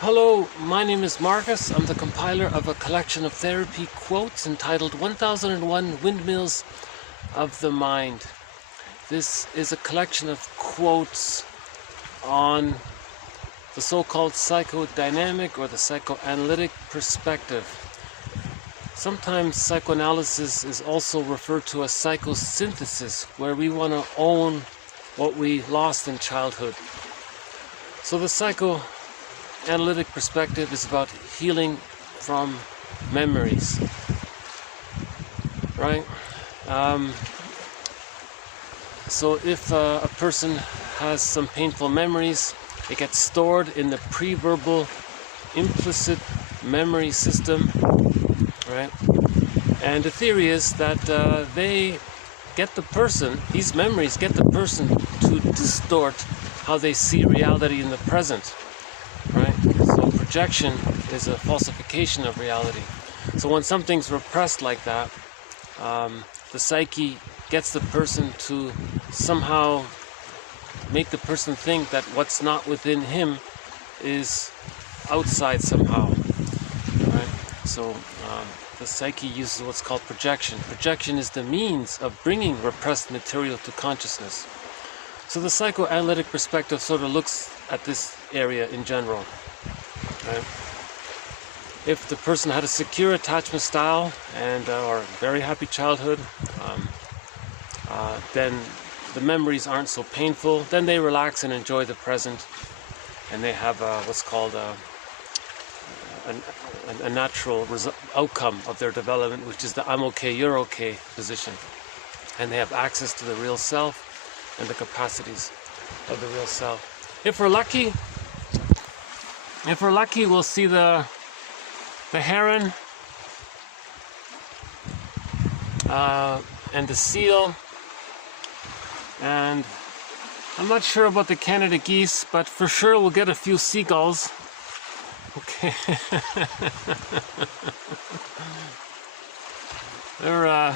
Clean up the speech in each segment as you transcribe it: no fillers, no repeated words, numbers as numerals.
Hello, my name is Marcus. I'm the compiler of a collection of therapy quotes entitled 1001 Windmills of the Mind. This is a collection of quotes on the so-called psychodynamic or the psychoanalytic perspective. Sometimes psychoanalysis is also referred to as psychosynthesis, where we want to own what we lost in childhood. So the psychoanalytic perspective is about healing from memories, right? So if a person has some painful memories, it gets stored in the pre-verbal implicit memory system, right? And the theory is that these memories get the person to distort how they see reality in the present, right? So projection is a falsification of reality. So when something's repressed like that, the psyche gets the person to somehow make the person think that what's not within him is outside somehow, right? So the psyche uses what's called projection. Projection is the means of bringing repressed material to consciousness. So the psychoanalytic perspective sort of looks at this area in general, right? If the person had a secure attachment style and or a very happy childhood, then the memories aren't so painful. Then they relax and enjoy the present, and they have what's called a natural outcome of their development, which is the I'm okay, you're okay position. And they have access to the real self and the capacities of the real self. If we're lucky, we'll see the heron and the seal, and I'm not sure about the Canada geese, but for sure we'll get a few seagulls. Okay. They're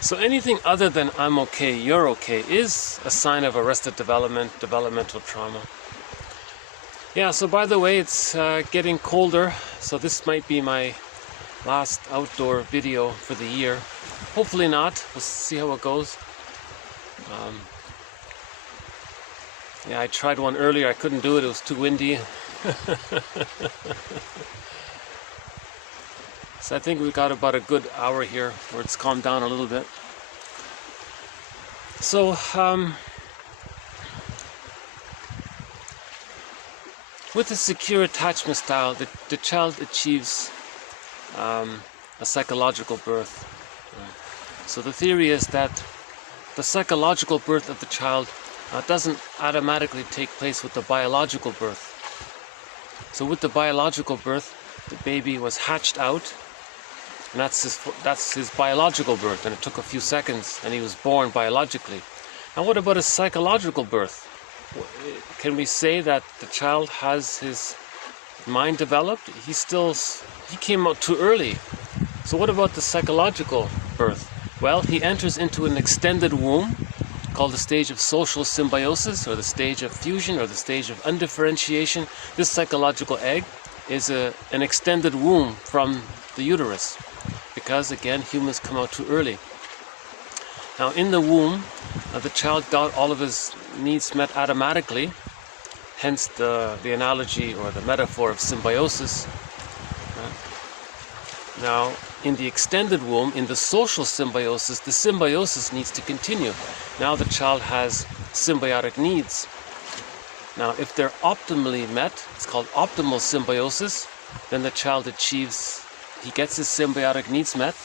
so anything other than I'm okay, you're okay is a sign of arrested developmental trauma. Yeah, so by the way, it's getting colder, so this might be my last outdoor video for the year. Hopefully not. We'll see how it goes. Yeah, I tried one earlier. I couldn't do it. It was too windy. So I think we got about a good hour here where it's calmed down a little bit. So with a secure attachment style, the child achieves a psychological birth. So the theory is that the psychological birth of the child doesn't automatically take place with the biological birth. So with the biological birth, the baby was hatched out, and that's his biological birth, and it took a few seconds, and he was born biologically. Now what about a psychological birth? Can we say that the child has his mind developed? He came out too early. So what about the psychological birth? Well, he enters into an extended womb called the stage of social symbiosis, or the stage of fusion, or the stage of undifferentiation. This psychological egg is an extended womb from the uterus, because again, humans come out too early. Now in the womb, the child got all of his needs met automatically, hence the analogy or the metaphor of symbiosis. Now in the extended womb, in the social symbiosis, the symbiosis needs to continue. Now the child has symbiotic needs. Now if they're optimally met, it's called optimal symbiosis, then the child he gets his symbiotic needs met,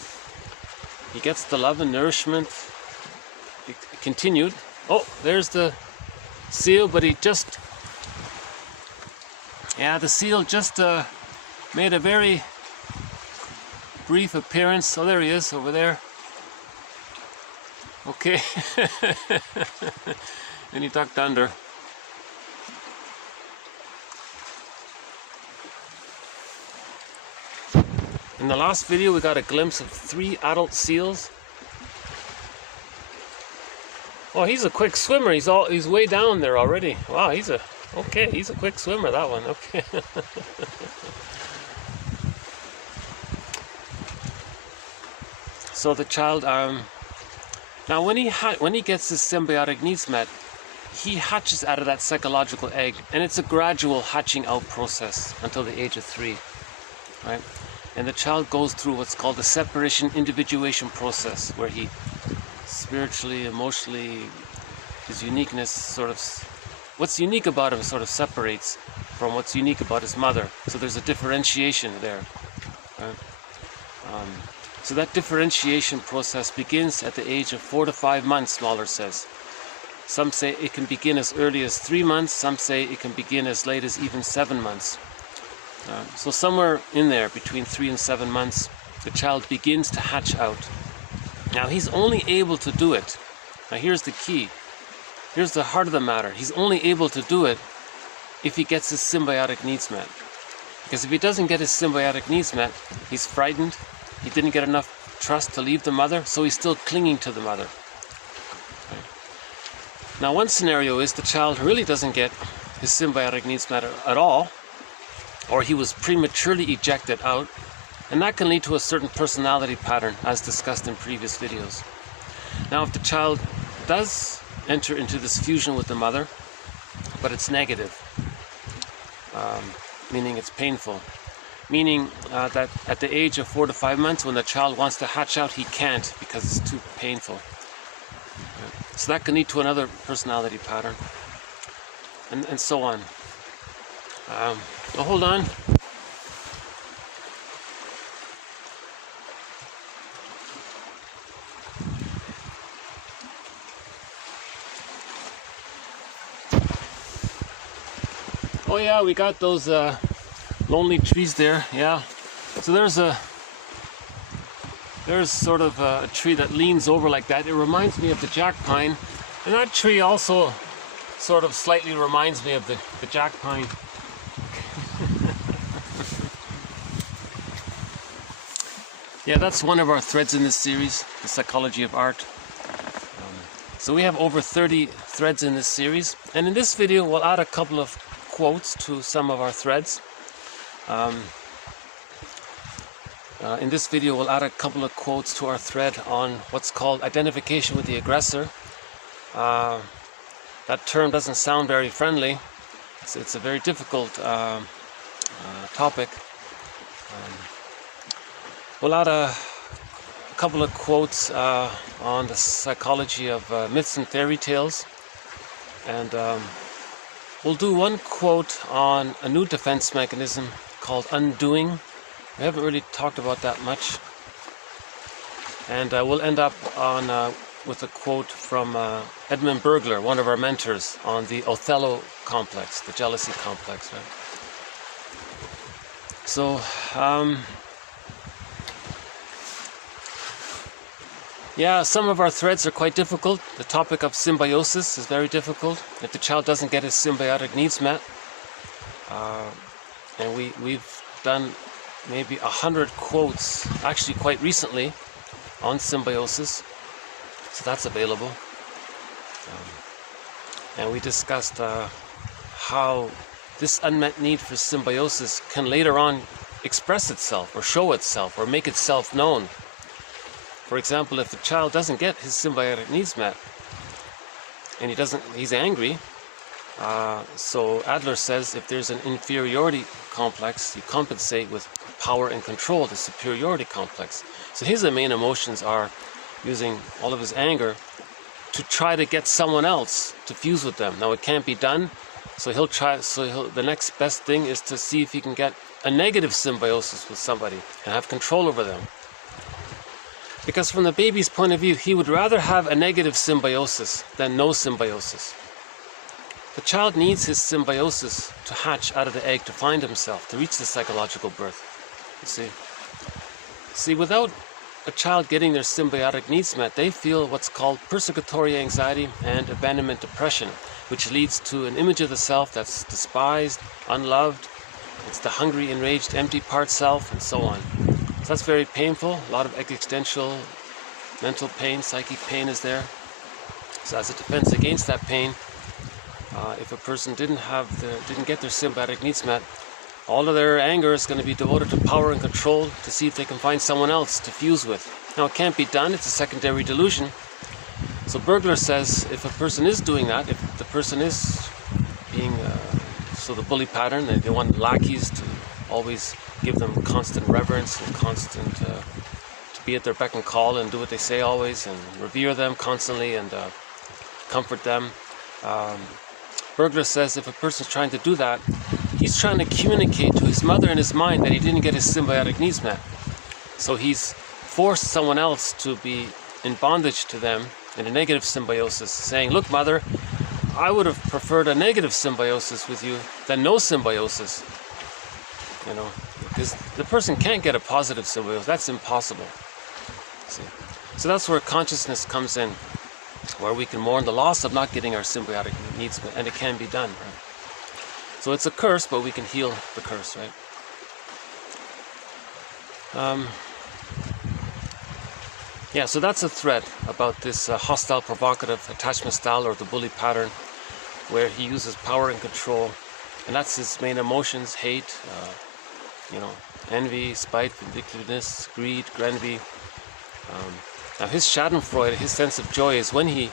he gets the love and nourishment continued. Oh, there's the seal, but the seal just made a very brief appearance. Oh, there he is, over there. Okay. And he ducked under. In the last video we got a glimpse of 3 adult seals. Oh, he's a quick swimmer. He's way down there already. Wow, he's a quick swimmer, that one. Okay. So the child now when he gets his symbiotic needs met, he hatches out of that psychological egg, and it's a gradual hatching out process until the age of 3, right? And the child goes through what's called the separation individuation process, where he spiritually, emotionally, his uniqueness sort of, what's unique about him sort of separates from what's unique about his mother. So there's a differentiation there, right? So that differentiation process begins at the age of 4 to 5 months, Mahler says. Some say it can begin as early as 3 months, some say it can begin as late as even 7 months. So somewhere in there, between 3 and 7 months, the child begins to hatch out. Now he's only able to do it. Now here's the key. Here's the heart of the matter. He's only able to do it if he gets his symbiotic needs met. Because if he doesn't get his symbiotic needs met, he's frightened, he didn't get enough trust to leave the mother, so he's still clinging to the mother. Right? Now one scenario is the child really doesn't get his symbiotic needs met at all, or he was prematurely ejected out, and that can lead to a certain personality pattern, as discussed in previous videos. Now if the child does enter into this fusion with the mother, but it's negative, meaning it's painful, meaning that at the age of 4 to 5 months, when the child wants to hatch out, he can't because it's too painful. So that can lead to another personality pattern, and so on. Well, hold on. Oh yeah, we got those lonely trees there. Yeah. So there's sort of a tree that leans over like that. It reminds me of the jack pine, and that tree also sort of slightly reminds me of the jack pine. Yeah, that's one of our threads in this series, the psychology of art. So we have over 30 threads in this series, and in this video we'll add a couple of quotes to some of our threads. In this video we'll add a couple of quotes to our thread on what's called identification with the aggressor. That term doesn't sound very friendly. It's a very difficult topic. We'll add a couple of quotes on the psychology of myths and fairy tales, and we'll do one quote on a new defense mechanism called undoing. We haven't really talked about that much, and we'll end up on with a quote from Edmund Burglar, one of our mentors, on the Othello complex, the jealousy complex. Right? So yeah, some of our threads are quite difficult. The topic of symbiosis is very difficult if the child doesn't get his symbiotic needs met. And we've done maybe 100 quotes, actually quite recently, on symbiosis. So that's available. And we discussed how this unmet need for symbiosis can later on express itself, or show itself, or make itself known. For example, if the child doesn't get his symbiotic needs met, and he's angry, so Adler says if there's an inferiority complex, you compensate with power and control, the superiority complex. So his main emotions are using all of his anger to try to get someone else to fuse with them. Now it can't be done, so the next best thing is to see if he can get a negative symbiosis with somebody and have control over them. Because from the baby's point of view, he would rather have a negative symbiosis than no symbiosis. The child needs his symbiosis to hatch out of the egg, to find himself, to reach the psychological birth. You see, without a child getting their symbiotic needs met, they feel what's called persecutory anxiety and abandonment depression, which leads to an image of the self that's despised, unloved. It's the hungry, enraged, empty part self, and so on. So that's very painful. A lot of existential, mental pain, psychic pain is there. So as a defense against that pain, if a person didn't get their sympathetic needs met, all of their anger is going to be devoted to power and control to see if they can find someone else to fuse with. Now it can't be done, it's a secondary delusion. So Bergler says if a person is doing that, if the person is being, so the bully pattern, they want lackeys to always give them constant reverence and constant, to be at their beck and call and do what they say always and revere them constantly and comfort them. Bergler says if a person's trying to do that, he's trying to communicate to his mother in his mind that he didn't get his symbiotic needs met. So he's forced someone else to be in bondage to them in a negative symbiosis, saying, look, mother, I would have preferred a negative symbiosis with you than no symbiosis. You know, because the person can't get a positive symbiosis. That's impossible. See? So that's where consciousness comes in, where we can mourn the loss of not getting our symbiotic needs met, and it can be done. Right? So it's a curse, but we can heal the curse, right? Yeah, so that's a thread about this hostile, provocative attachment style, or the bully pattern, where he uses power and control, and that's his main emotions: hate, envy, spite, vindictiveness, greed, envy. Now his Schadenfreude, his sense of joy, is when he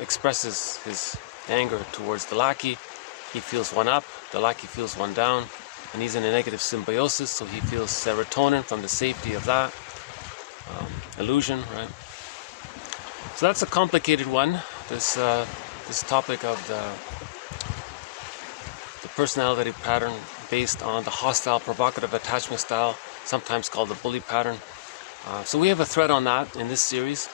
expresses his anger towards the lackey. He feels one up, the lackey feels one down, and he's in a negative symbiosis, so he feels serotonin from the safety of that illusion, right? So that's a complicated one, this topic of the personality pattern based on the hostile, provocative attachment style, sometimes called the bully pattern. So we have a thread on that in this series.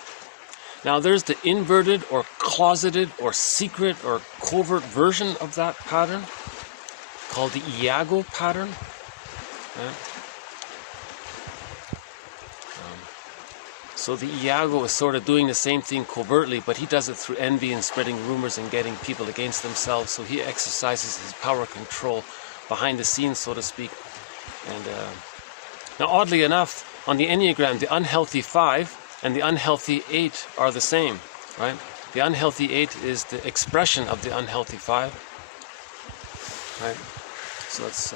Now there's the inverted or closeted or secret or covert version of that pattern called the Iago pattern. Right? So the Iago is sort of doing the same thing covertly, but he does it through envy and spreading rumors and getting people against themselves. So he exercises his power control behind the scenes, so to speak. And now oddly enough, on the Enneagram, the unhealthy 5 and the unhealthy 8 are the same, right? The unhealthy 8 is the expression of the unhealthy 5, right? So it's,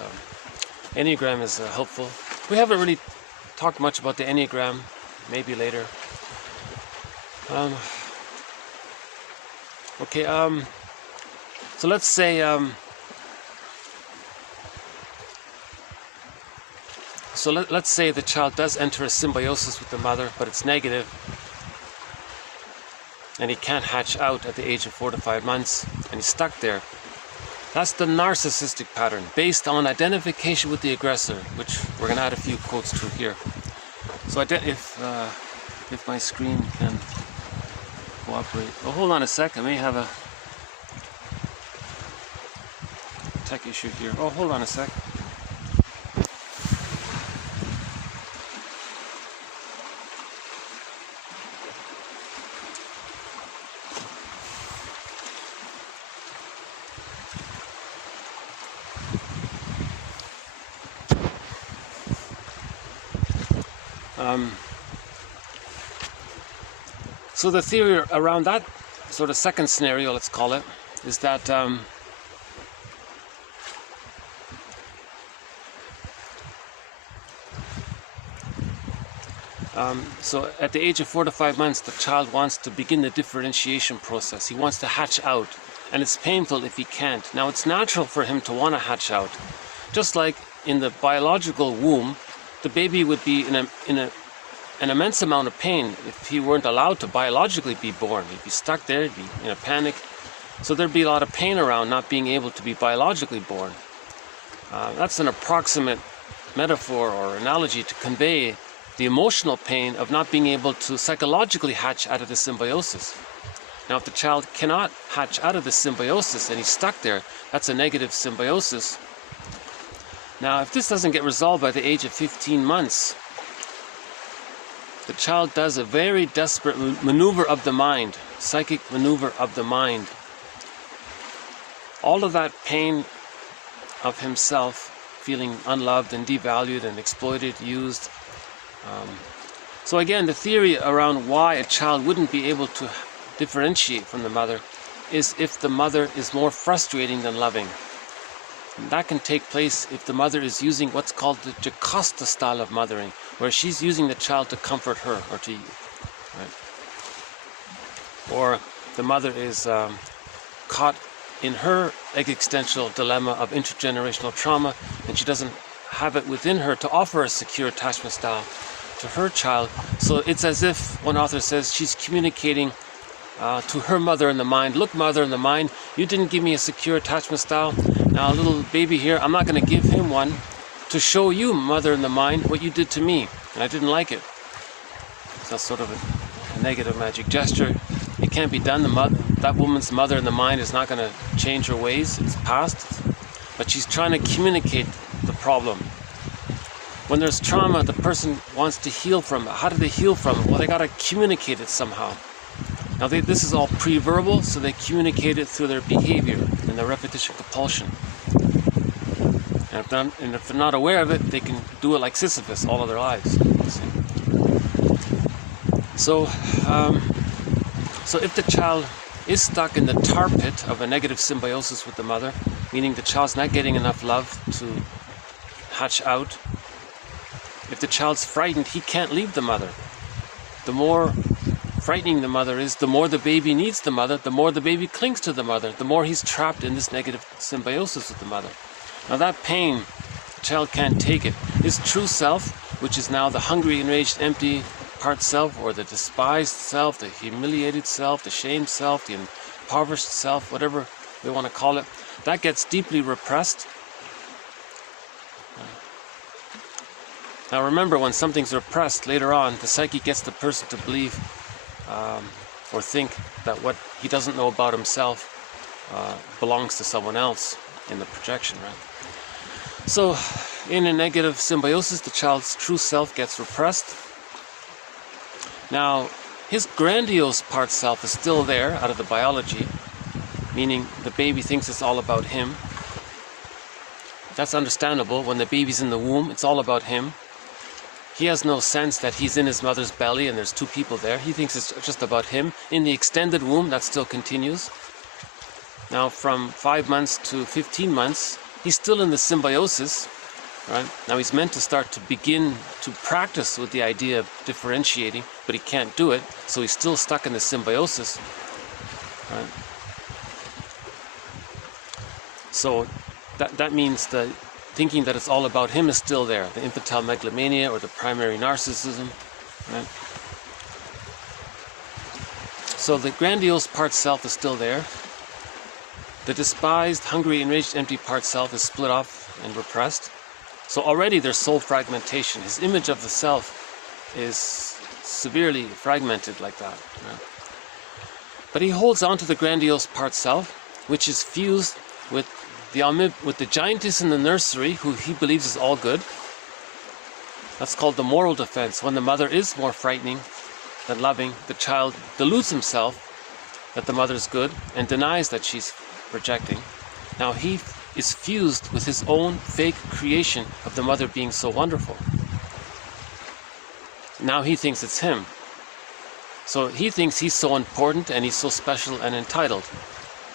Enneagram is helpful. We haven't really talked much about the Enneagram, maybe later. Okay, so let's say, let's say the child does enter a symbiosis with the mother, but it's negative, and he can't hatch out at the age of 4 to 5 months, and he's stuck there. That's the narcissistic pattern, based on identification with the aggressor, which we're going to add a few quotes to here. So if my screen can cooperate. Oh, hold on a sec, I may have a tech issue here. Oh, hold on a sec. So the theory around that sort of second scenario, let's call it, is that so at the age of 4 to 5 months, the child wants to begin the differentiation process. He wants to hatch out, and it's painful if he can't. Now, it's natural for him to want to hatch out. Just like in the biological womb, the baby would be in an immense amount of pain if he weren't allowed to biologically be born. He'd be stuck there, he'd be in a panic. So there'd be a lot of pain around not being able to be biologically born. That's an approximate metaphor or analogy to convey the emotional pain of not being able to psychologically hatch out of the symbiosis. Now, if the child cannot hatch out of the symbiosis and he's stuck there, that's a negative symbiosis. Now, if this doesn't get resolved by the age of 15 months, the child does a very desperate maneuver of the mind, psychic maneuver of the mind. All of that pain of himself feeling unloved and devalued and exploited, used. So again, the theory around why a child wouldn't be able to differentiate from the mother is if the mother is more frustrating than loving. And that can take place if the mother is using what's called the Jocasta style of mothering, where she's using the child to comfort her or to you. Right? Or the mother is caught in her existential dilemma of intergenerational trauma, and she doesn't have it within her to offer a secure attachment style to her child. So it's as if, one author says, she's communicating to her mother in the mind, look, mother in the mind, you didn't give me a secure attachment style. Now, little baby here, I'm not going to give him one to show you, mother in the mind, what you did to me, and I didn't like it. So that's sort of a negative magic gesture. It can't be done. That woman's mother in the mind is not going to change her ways. It's past. But she's trying to communicate the problem. When there's trauma, the person wants to heal from it. How do they heal from it? Well, they got to communicate it somehow. Now, this is all pre-verbal, so they communicate it through their behavior and their repetition compulsion. And if they're not aware of it, they can do it like Sisyphus all of their lives. So if the child is stuck in the tar pit of a negative symbiosis with the mother, meaning the child's not getting enough love to hatch out, if the child's frightened, he can't leave the mother. The more frightening the mother is, the more the baby needs the mother, the more the baby clings to the mother, the more he's trapped in this negative symbiosis with the mother. Now that pain, the child can't take it. His true self, which is now the hungry, enraged, empty part self, or the despised self, the humiliated self, the shamed self, the impoverished self, whatever we want to call it, that gets deeply repressed. Now remember, when something's repressed later on, the psyche gets the person to believe or think that what he doesn't know about himself belongs to someone else in the projection, right? So in a negative symbiosis, the child's true self gets repressed. Now, his grandiose part self is still there out of the biology, meaning the baby thinks it's all about him. That's understandable. When the baby's in the womb, it's all about him. He has no sense that he's in his mother's belly and there's two people there. He thinks it's just about him. In the extended womb, that still continues. Now, from 5 months to 15 months, he's still in the symbiosis, right? Now, he's meant to start to begin to practice with the idea of differentiating, but he can't do it, so he's still stuck in the symbiosis, right? So that means the thinking that it's all about him is still there, the infantile megalomania or the primary narcissism, right? So the grandiose part self is still there. The despised, hungry, enraged, empty part self is split off and repressed. So already there's soul fragmentation. His image of the self is severely fragmented like that, right? But he holds on to the grandiose part self, which is fused with the giantess in the nursery, who he believes is all good. That's called the moral defense. When the mother is more frightening than loving, the child deludes himself that the mother is good and denies that she's projecting. Now he is fused with his own fake creation of the mother being so wonderful. Now he thinks it's him. So he thinks he's so important and he's so special and entitled.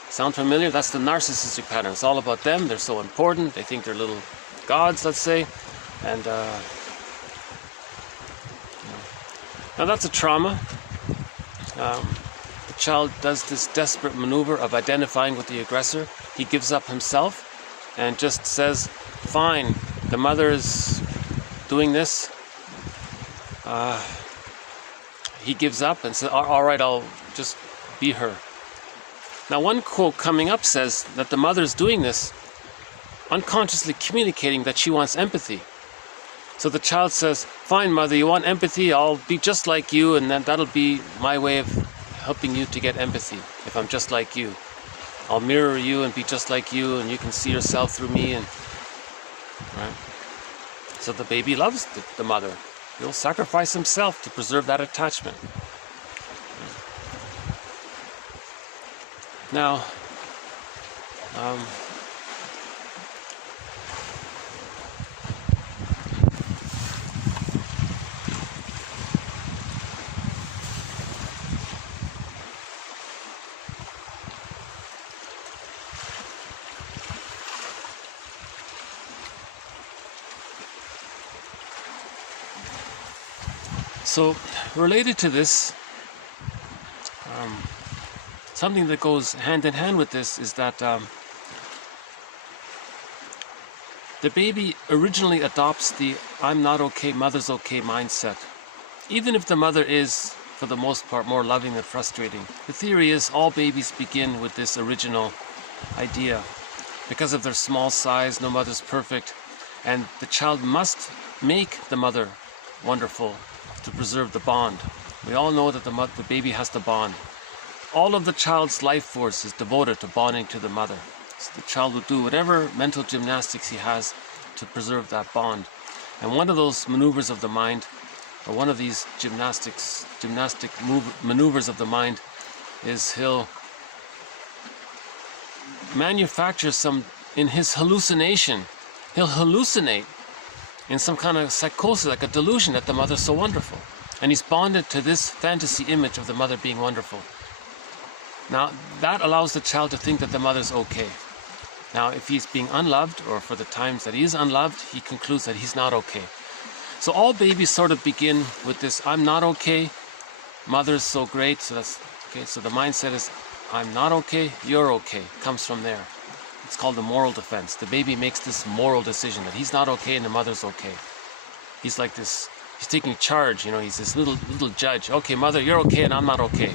Sound familiar? That's the narcissistic pattern. It's all about them. They're so important. They think they're little gods, let's say. And now that's a trauma. The child does this desperate maneuver of identifying with the aggressor. He gives up himself and just says, fine, the mother is doing this. He gives up and says, all right, I'll just be her. Now, one quote coming up says that the mother is doing this, unconsciously communicating that she wants empathy. So the child says, fine, mother, you want empathy? I'll be just like you, and that'll be my way of helping you to get empathy. If I'm just like you, I'll mirror you and be just like you, and you can see yourself through me. And right? So the baby loves the mother. He'll sacrifice himself to preserve that attachment. Now, So, related to this, something that goes hand in hand with this is that the baby originally adopts the I'm not okay, mother's okay mindset. Even if the mother is, for the most part, more loving than frustrating. The theory is all babies begin with this original idea. Because of their small size, no mother's perfect, and the child must make the mother wonderful to preserve the bond. We all know that the baby has to bond. All of the child's life force is devoted to bonding to the mother. So the child will do whatever mental gymnastics he has to preserve that bond. And one of those maneuvers of the mind, or one of these gymnastic maneuvers of the mind, is he'll manufacture some, in his hallucination, he'll hallucinate in some kind of psychosis, like a delusion that the mother's so wonderful. And he's bonded to this fantasy image of the mother being wonderful. Now, that allows the child to think that the mother's okay. Now, if he's being unloved, or for the times that he is unloved, he concludes that he's not okay. So all babies sort of begin with this, I'm not okay, mother's so great, so that's okay. So the mindset is, I'm not okay, you're okay, comes from there. It's called the moral defense. The baby makes this moral decision that he's not okay and the mother's okay. He's like this, he's taking charge, he's this little judge. Okay, mother, you're okay and I'm not okay.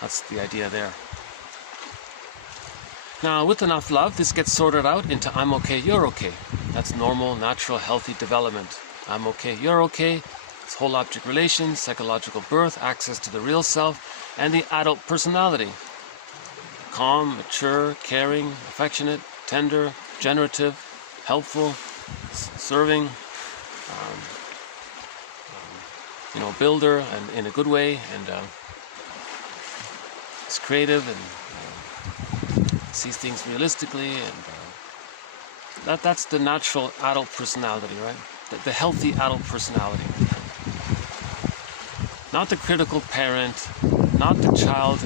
That's the idea there. Now, with enough love, this gets sorted out into I'm okay, you're okay. That's normal, natural, healthy development. I'm okay, you're okay. It's whole object relations, psychological birth, access to the real self, and the adult personality. Calm, mature, caring, affectionate, tender, generative, helpful, serving, builder, and in a good way, and is creative and sees things realistically, and that's the natural adult personality, right? The healthy adult personality. Not the critical parent, not the child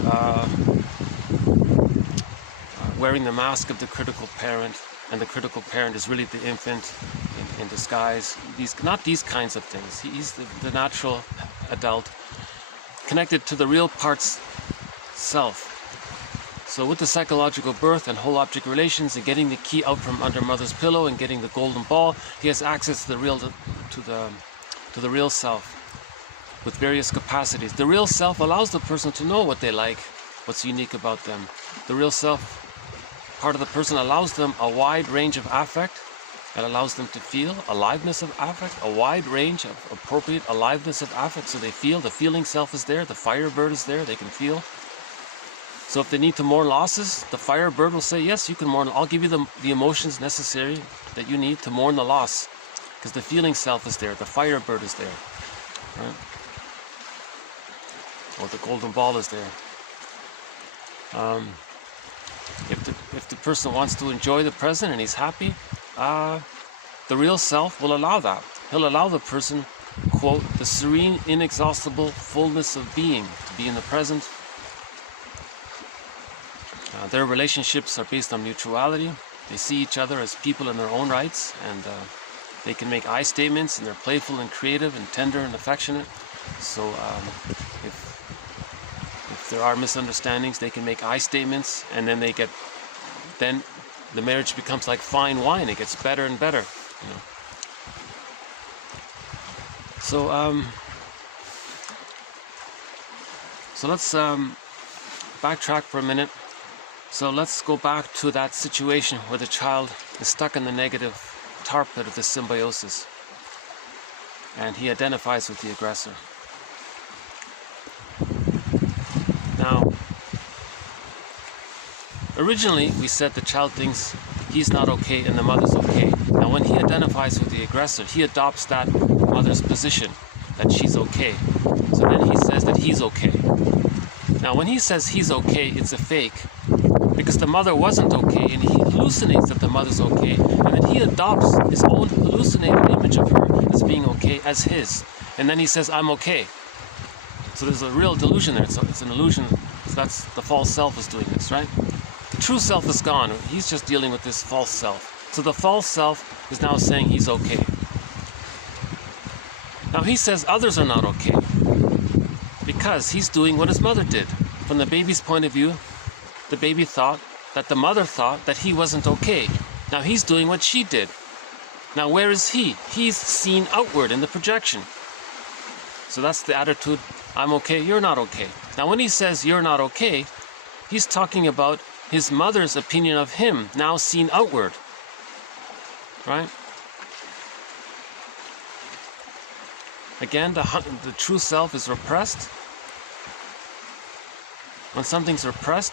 wearing the mask of the critical parent, and the critical parent is really the infant in disguise. Not these kinds of things. He's the natural adult, connected to the real part's self. So with the psychological birth and whole object relations, and getting the key out from under mother's pillow and getting the golden ball, he has access to the real self with various capacities. The real self allows the person to know what they like, what's unique about them. The real self, part of the person, allows them a wide range of affect. It allows them to feel aliveness of affect, a wide range of appropriate aliveness of affect, so they feel. The feeling self is there, the firebird is there, they can feel. So if they need to mourn losses, the firebird will say, yes, you can mourn. I'll give you the emotions necessary that you need to mourn the loss, because the feeling self is there, the firebird is there, right? Or the golden ball is there. If the person wants to enjoy the present and he's happy, the real self will allow that. He'll allow the person, quote, the serene, inexhaustible fullness of being, to be in the present. Their relationships are based on mutuality. They see each other as people in their own rights, and they can make I statements, and they're playful and creative and tender and affectionate. So if there are misunderstandings, they can make I statements, and then then the marriage becomes like fine wine. It gets better and better. So let's backtrack for a minute. So let's go back to that situation where the child is stuck in the negative tar pit of the symbiosis, and he identifies with the aggressor. Now, originally we said the child thinks he's not okay and the mother's okay. Now when he identifies with the aggressor, he adopts that mother's position, that she's okay. So then he says that he's okay. Now when he says he's okay, it's a fake, because the mother wasn't okay, and he hallucinates that the mother's okay, and then he adopts his own hallucinated image of her as being okay as his, and then he says, I'm okay. So there's a real delusion there. It's an illusion. So that's the false self is doing this, right? The true self is gone. He's just dealing with this false self. So the false self is now saying he's okay. Now he says others are not okay. because he's doing what his mother did. From the baby's point of view, the baby thought that the mother thought that he wasn't okay. Now he's doing what she did. Now where is he? He's seen outward in the projection. So that's the attitude, I'm okay, you're not okay. Now when he says you're not okay, he's talking about his mother's opinion of him, now seen outward. Right? Again, the true self is repressed. When something's repressed,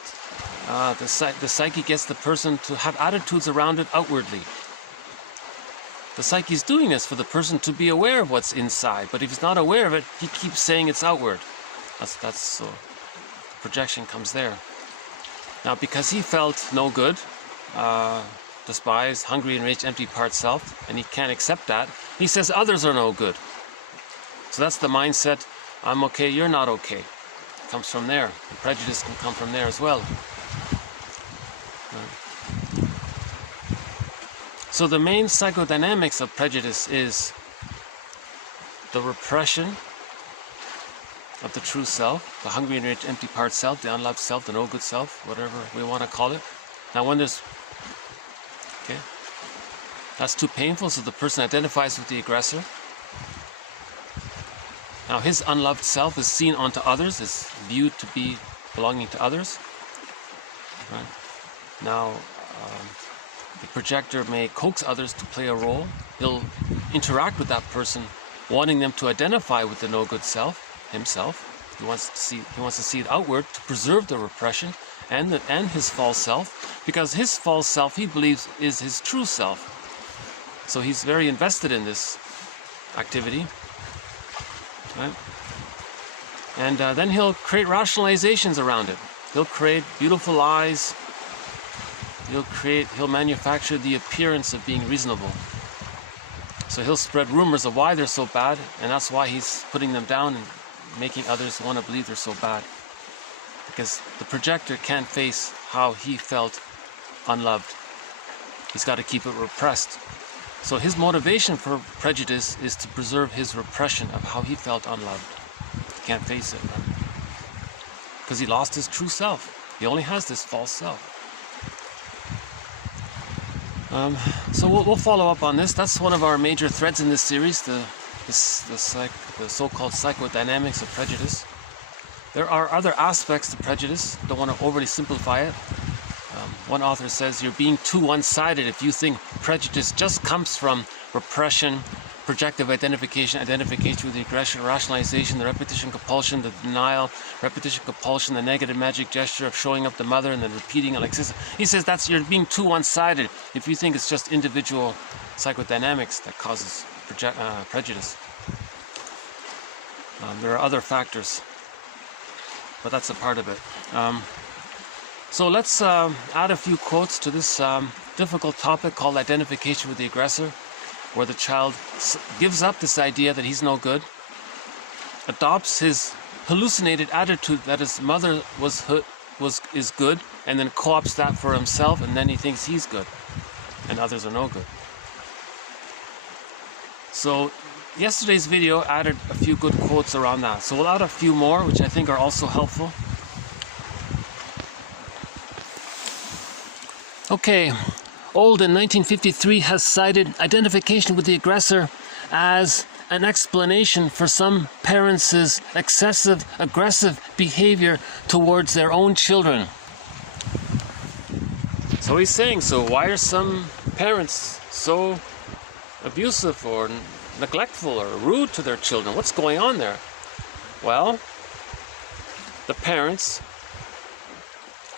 the psyche gets the person to have attitudes around it outwardly. The psyche's doing this for the person to be aware of what's inside, but if he's not aware of it, he keeps saying it's outward. That's so projection comes there. Now, because he felt no good, despised, hungry, enraged, empty part self, and he can't accept that, he says others are no good. So that's the mindset, I'm okay, you're not okay. It comes from there. The prejudice can come from there as well. So the main psychodynamics of prejudice is the repression of the true self, the hungry, enraged, empty part self, the unloved self, the no good self, whatever we want to call it. Now when there's, okay, that's too painful, so the person identifies with the aggressor. Now his unloved self is seen onto others, is viewed to be belonging to others. Right? Now, the projector may coax others to play a role. He'll interact with that person, wanting them to identify with the no good self, himself. He wants to see it outward to preserve the repression and his false self, because his false self he believes is his true self. So he's very invested in this activity, right? And then he'll create rationalizations around it. He'll create beautiful lies. He'll manufacture the appearance of being reasonable. So he'll spread rumors of why they're so bad, and that's why he's putting them down and making others want to believe they're so bad. Because the projector can't face how he felt unloved. He's got to keep it repressed. So his motivation for prejudice is to preserve his repression of how he felt unloved. He can't face it, right? Because he lost his true self. He only has this false self. So we'll follow up on this. That's one of our major threads in this series, the so-called psychodynamics of prejudice. There are other aspects to prejudice. Don't want to overly simplify it. One author says you're being too one-sided if you think prejudice just comes from repression, projective identification with the aggression, rationalization, the repetition compulsion, the denial, repetition compulsion, the negative magic gesture of showing up the mother and then repeating it like this. He says you're being too one-sided if you think it's just individual psychodynamics that causes prejudice. There are other factors, but that's a part of it. So let's add a few quotes to this difficult topic called identification with the aggressor, where the child gives up this idea that he's no good, adopts his hallucinated attitude that his mother is good, and then co-opts that for himself, and then he thinks he's good, and others are no good. So yesterday's video added a few good quotes around that. So we'll add a few more, which I think are also helpful. Okay, Olden, 1953, has cited identification with the aggressor as an explanation for some parents' excessive aggressive behavior towards their own children. So he's saying, so why are some parents so abusive or neglectful or rude to their children? What's going on there? Well, the parents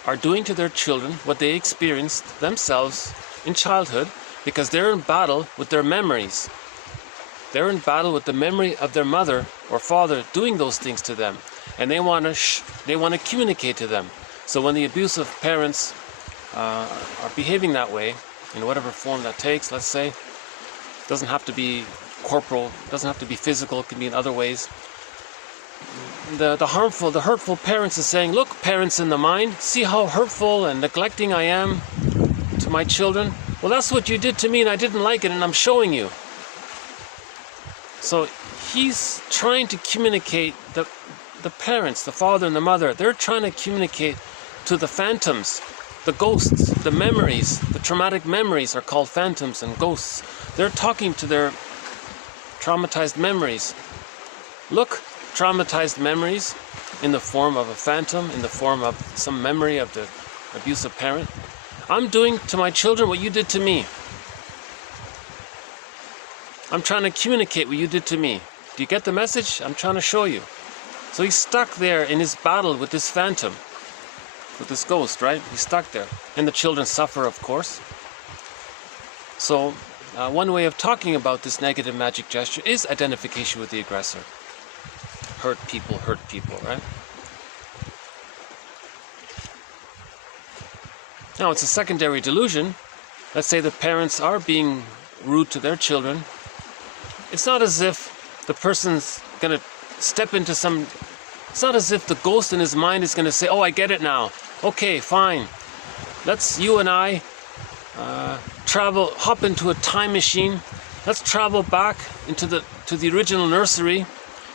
are doing to their children what they experienced themselves in childhood, because they're in battle with their memories. They're in battle with the memory of their mother or father doing those things to them, and they want to communicate to them. So when the abusive parents are behaving that way, in whatever form that takes, let's say, it doesn't have to be corporal, it doesn't have to be physical, it can be in other ways. The hurtful parents is saying, look, parents in the mind, see how hurtful and neglecting I am to my children? Well, that's what you did to me and I didn't like it, and I'm showing you. So he's trying to communicate the parents, the father and the mother, they're trying to communicate to the phantoms, the ghosts, the memories. The traumatic memories are called phantoms and ghosts. They're talking to their traumatized memories. Look, traumatized memories in the form of a phantom, in the form of some memory of the abusive parent. I'm doing to my children what you did to me. I'm trying to communicate what you did to me. Do you get the message? I'm trying to show you. So he's stuck there in his battle with this phantom, with this ghost, right? He's stuck there. And the children suffer, of course. So one way of talking about this negative magic gesture is identification with the aggressor. Hurt people, right? Now, it's a secondary delusion. Let's say the parents are being rude to their children. It's not as if the person's going to step into some... It's not as if the ghost in his mind is going to say, oh, I get it now. Okay, fine. Let's, you and I, hop into a time machine. Let's travel back to the original nursery.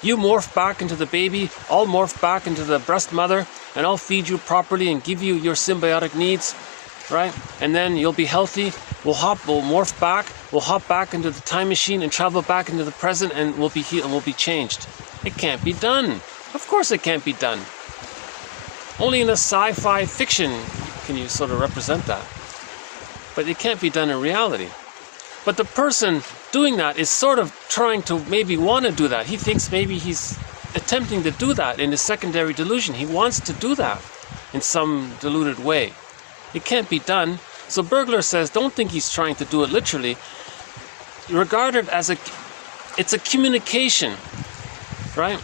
You morph back into the baby. I'll morph back into the breast mother, and I'll feed you properly and give you your symbiotic needs, right? And then you'll be healthy. We'll morph back. We'll hop back into the time machine and travel back into the present, and we'll be healed and we'll be changed. It can't be done. Of course it can't be done. Only in a sci-fi fiction can you sort of represent that. But it can't be done in reality. But the person doing that is sort of trying to maybe want to do that. He thinks maybe he's attempting to do that in his secondary delusion. He wants to do that in some deluded way. It can't be done. So Burglar says, don't think he's trying to do it literally. Regard it as it's a communication, right?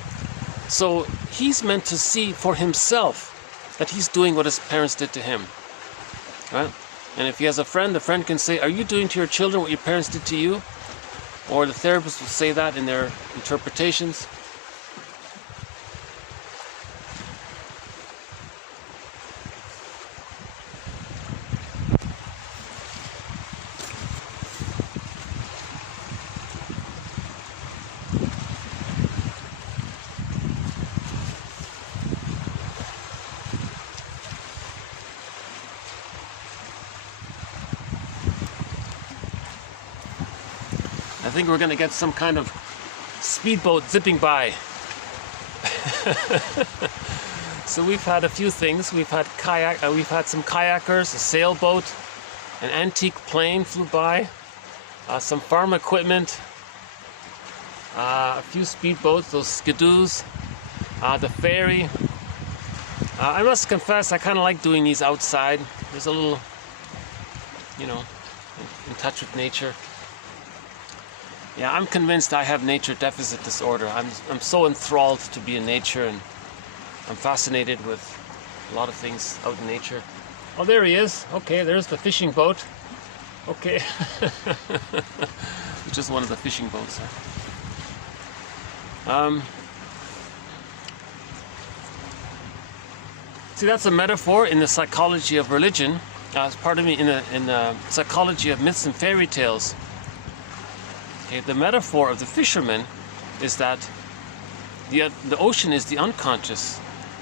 So he's meant to see for himself that he's doing what his parents did to him, right? And if he has a friend, the friend can say, are you doing to your children what your parents did to you? Or the therapist will say that in their interpretations. I think we're going to get some kind of speedboat zipping by. So we've had a few things. We've had some kayakers, a sailboat, an antique plane flew by, some farm equipment, a few speedboats, those skidoos, the ferry. I must confess, I kind of like doing these outside. There's a little, in touch with nature. Yeah, I'm convinced I have nature deficit disorder. I'm so enthralled to be in nature, and I'm fascinated with a lot of things out in nature. Oh, there he is. Okay, there's the fishing boat. Okay. Just one of the fishing boats. See, that's a metaphor in the psychology of religion. In the psychology of myths and fairy tales. Okay, the metaphor of the fisherman is that the ocean is the unconscious.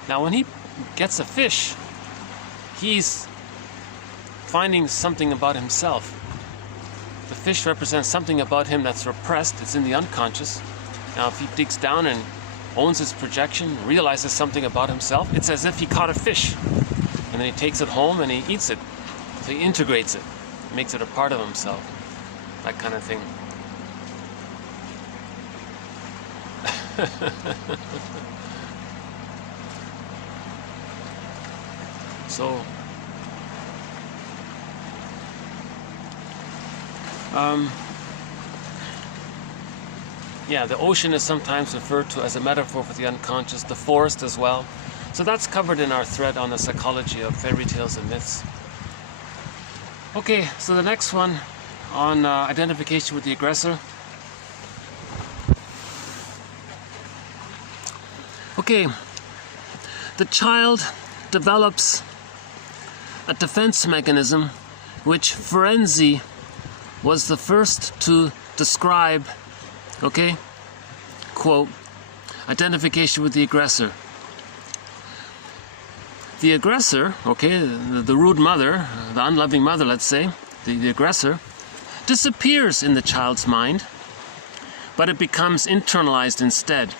Now, when he gets a fish, he's finding something about himself. The fish represents something about him that's repressed. It's in the unconscious. Now, if he digs down and owns his projection, realizes something about himself, it's as if he caught a fish. And then he takes it home and he eats it. So he integrates it, makes it a part of himself. That kind of thing. So yeah, the ocean is sometimes referred to as a metaphor for the unconscious, the forest as well. So that's covered in our thread on the psychology of fairy tales and myths. Okay, so the next one on identification with the aggressor. Okay, the child develops a defense mechanism which Ferenczi was the first to describe, okay, quote, identification with the aggressor. The aggressor, okay, the rude mother, the unloving mother, let's say, the aggressor, disappears in the child's mind, but it becomes internalized instead.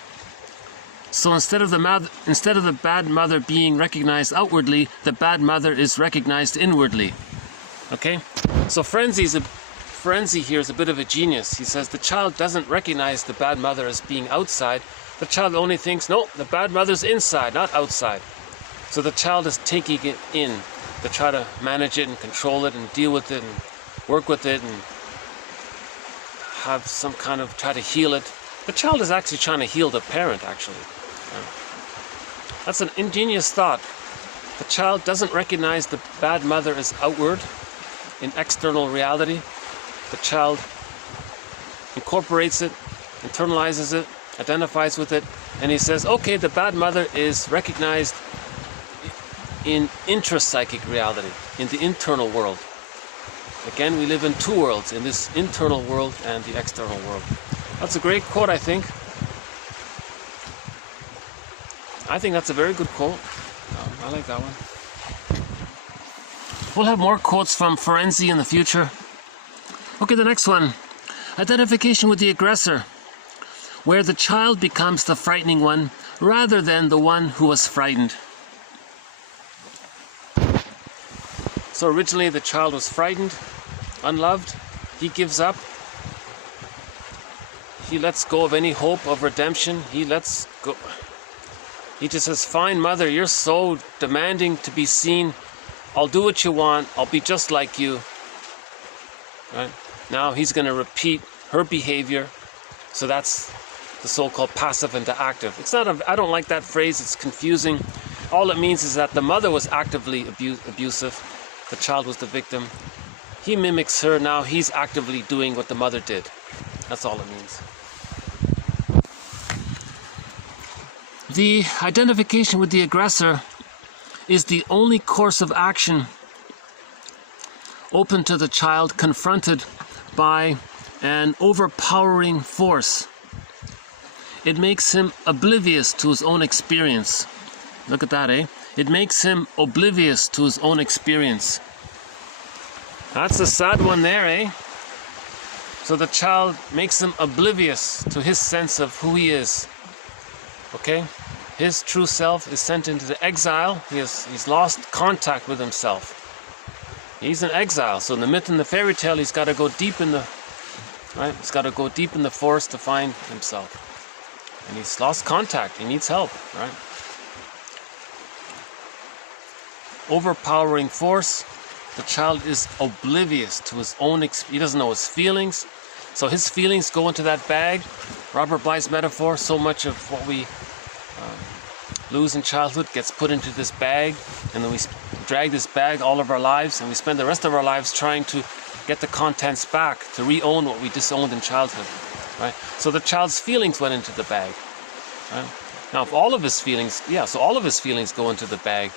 So instead of the bad mother being recognized outwardly, the bad mother is recognized inwardly. Okay? So Ferenczi here is a bit of a genius. He says the child doesn't recognize the bad mother as being outside. The child only thinks, no, the bad mother's inside, not outside. So the child is taking it in to try to manage it and control it and deal with it and work with it and have some kind of try to heal it. The child is actually trying to heal the parent, actually. That's an ingenious thought. The child doesn't recognize the bad mother as outward, in external reality. The child incorporates it, internalizes it, identifies with it, and he says, okay, the bad mother is recognized in intrapsychic reality, in the internal world. Again, we live in two worlds, in this internal world and the external world. That's a great quote, I think. I think that's a very good quote. I like that one. We'll have more quotes from Ferenczi in the future. Okay, the next one. Identification with the aggressor, where the child becomes the frightening one rather than the one who was frightened. So originally the child was frightened, unloved. He gives up. He lets go of any hope of redemption. He lets go. He just says, fine, mother, you're so demanding to be seen. I'll do what you want. I'll be just like you. Right? Now he's going to repeat her behavior. So that's the so-called passive into active. It's not I don't like that phrase. It's confusing. All it means is that the mother was actively abusive. The child was the victim. He mimics her. Now he's actively doing what the mother did. That's all it means. The identification with the aggressor is the only course of action open to the child confronted by an overpowering force. It makes him oblivious to his own experience. Look at that, eh? It makes him oblivious to his own experience. That's a sad one there, eh? So the child makes him oblivious to his sense of who he is. Okay? His true self is sent into the exile. He's lost contact with himself. He's in exile. So in the myth and the fairy tale, he's got to go deep in the He's got to go deep in the forest to find himself. And he's lost contact. He needs help, right? Overpowering force. The child is oblivious to his own he doesn't know his feelings. So his feelings go into that bag. Robert Bly's metaphor, so much of what we lose in childhood gets put into this bag, and then we drag this bag all of our lives, and we spend the rest of our lives trying to get the contents back, to re-own what we disowned in childhood, right? So the child's feelings went into the bag, right? Now, if all of his feelings, so all of his feelings go into the bag.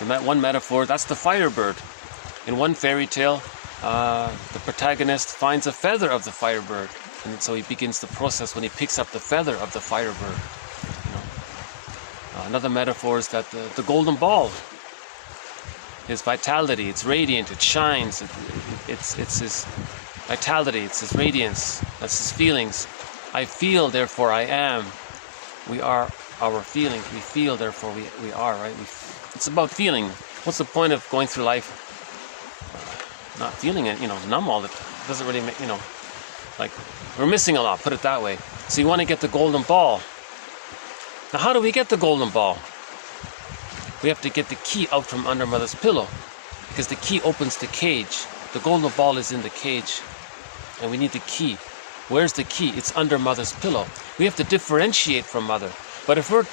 In that one metaphor, that's the firebird. In one fairy tale, the protagonist finds a feather of the firebird, and so he begins the process when he picks up the feather of the firebird. Another metaphor is that the golden ball, his vitality, it's radiant, it shines, it's his vitality, it's his radiance, that's his feelings. I feel, therefore I am. We are our feelings. We feel, therefore we are, right? It's about feeling. What's the point of going through life not feeling it, numb all the time? It doesn't really make, like, we're missing a lot, put it that way. So you want to get the golden ball. Now, how do we get the golden ball? We have to get the key out from under mother's pillow, because the key opens the cage. The golden ball is in the cage, and we need the key. Where's the key? It's under mother's pillow. We have to differentiate from mother. But if we're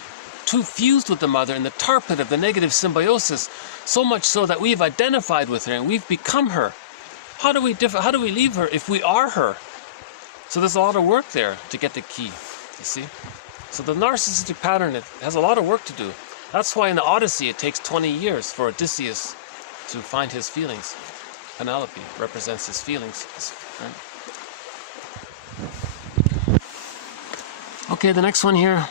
too fused with the mother in the tar pit of the negative symbiosis, so much so that we've identified with her and we've become her, how do we leave her if we are her? So there's a lot of work there to get the key, you see? So the narcissistic pattern, it has a lot of work to do. That's why in the Odyssey it takes 20 years for Odysseus to find his feelings. Penelope represents his feelings. Right? Okay, the next one here.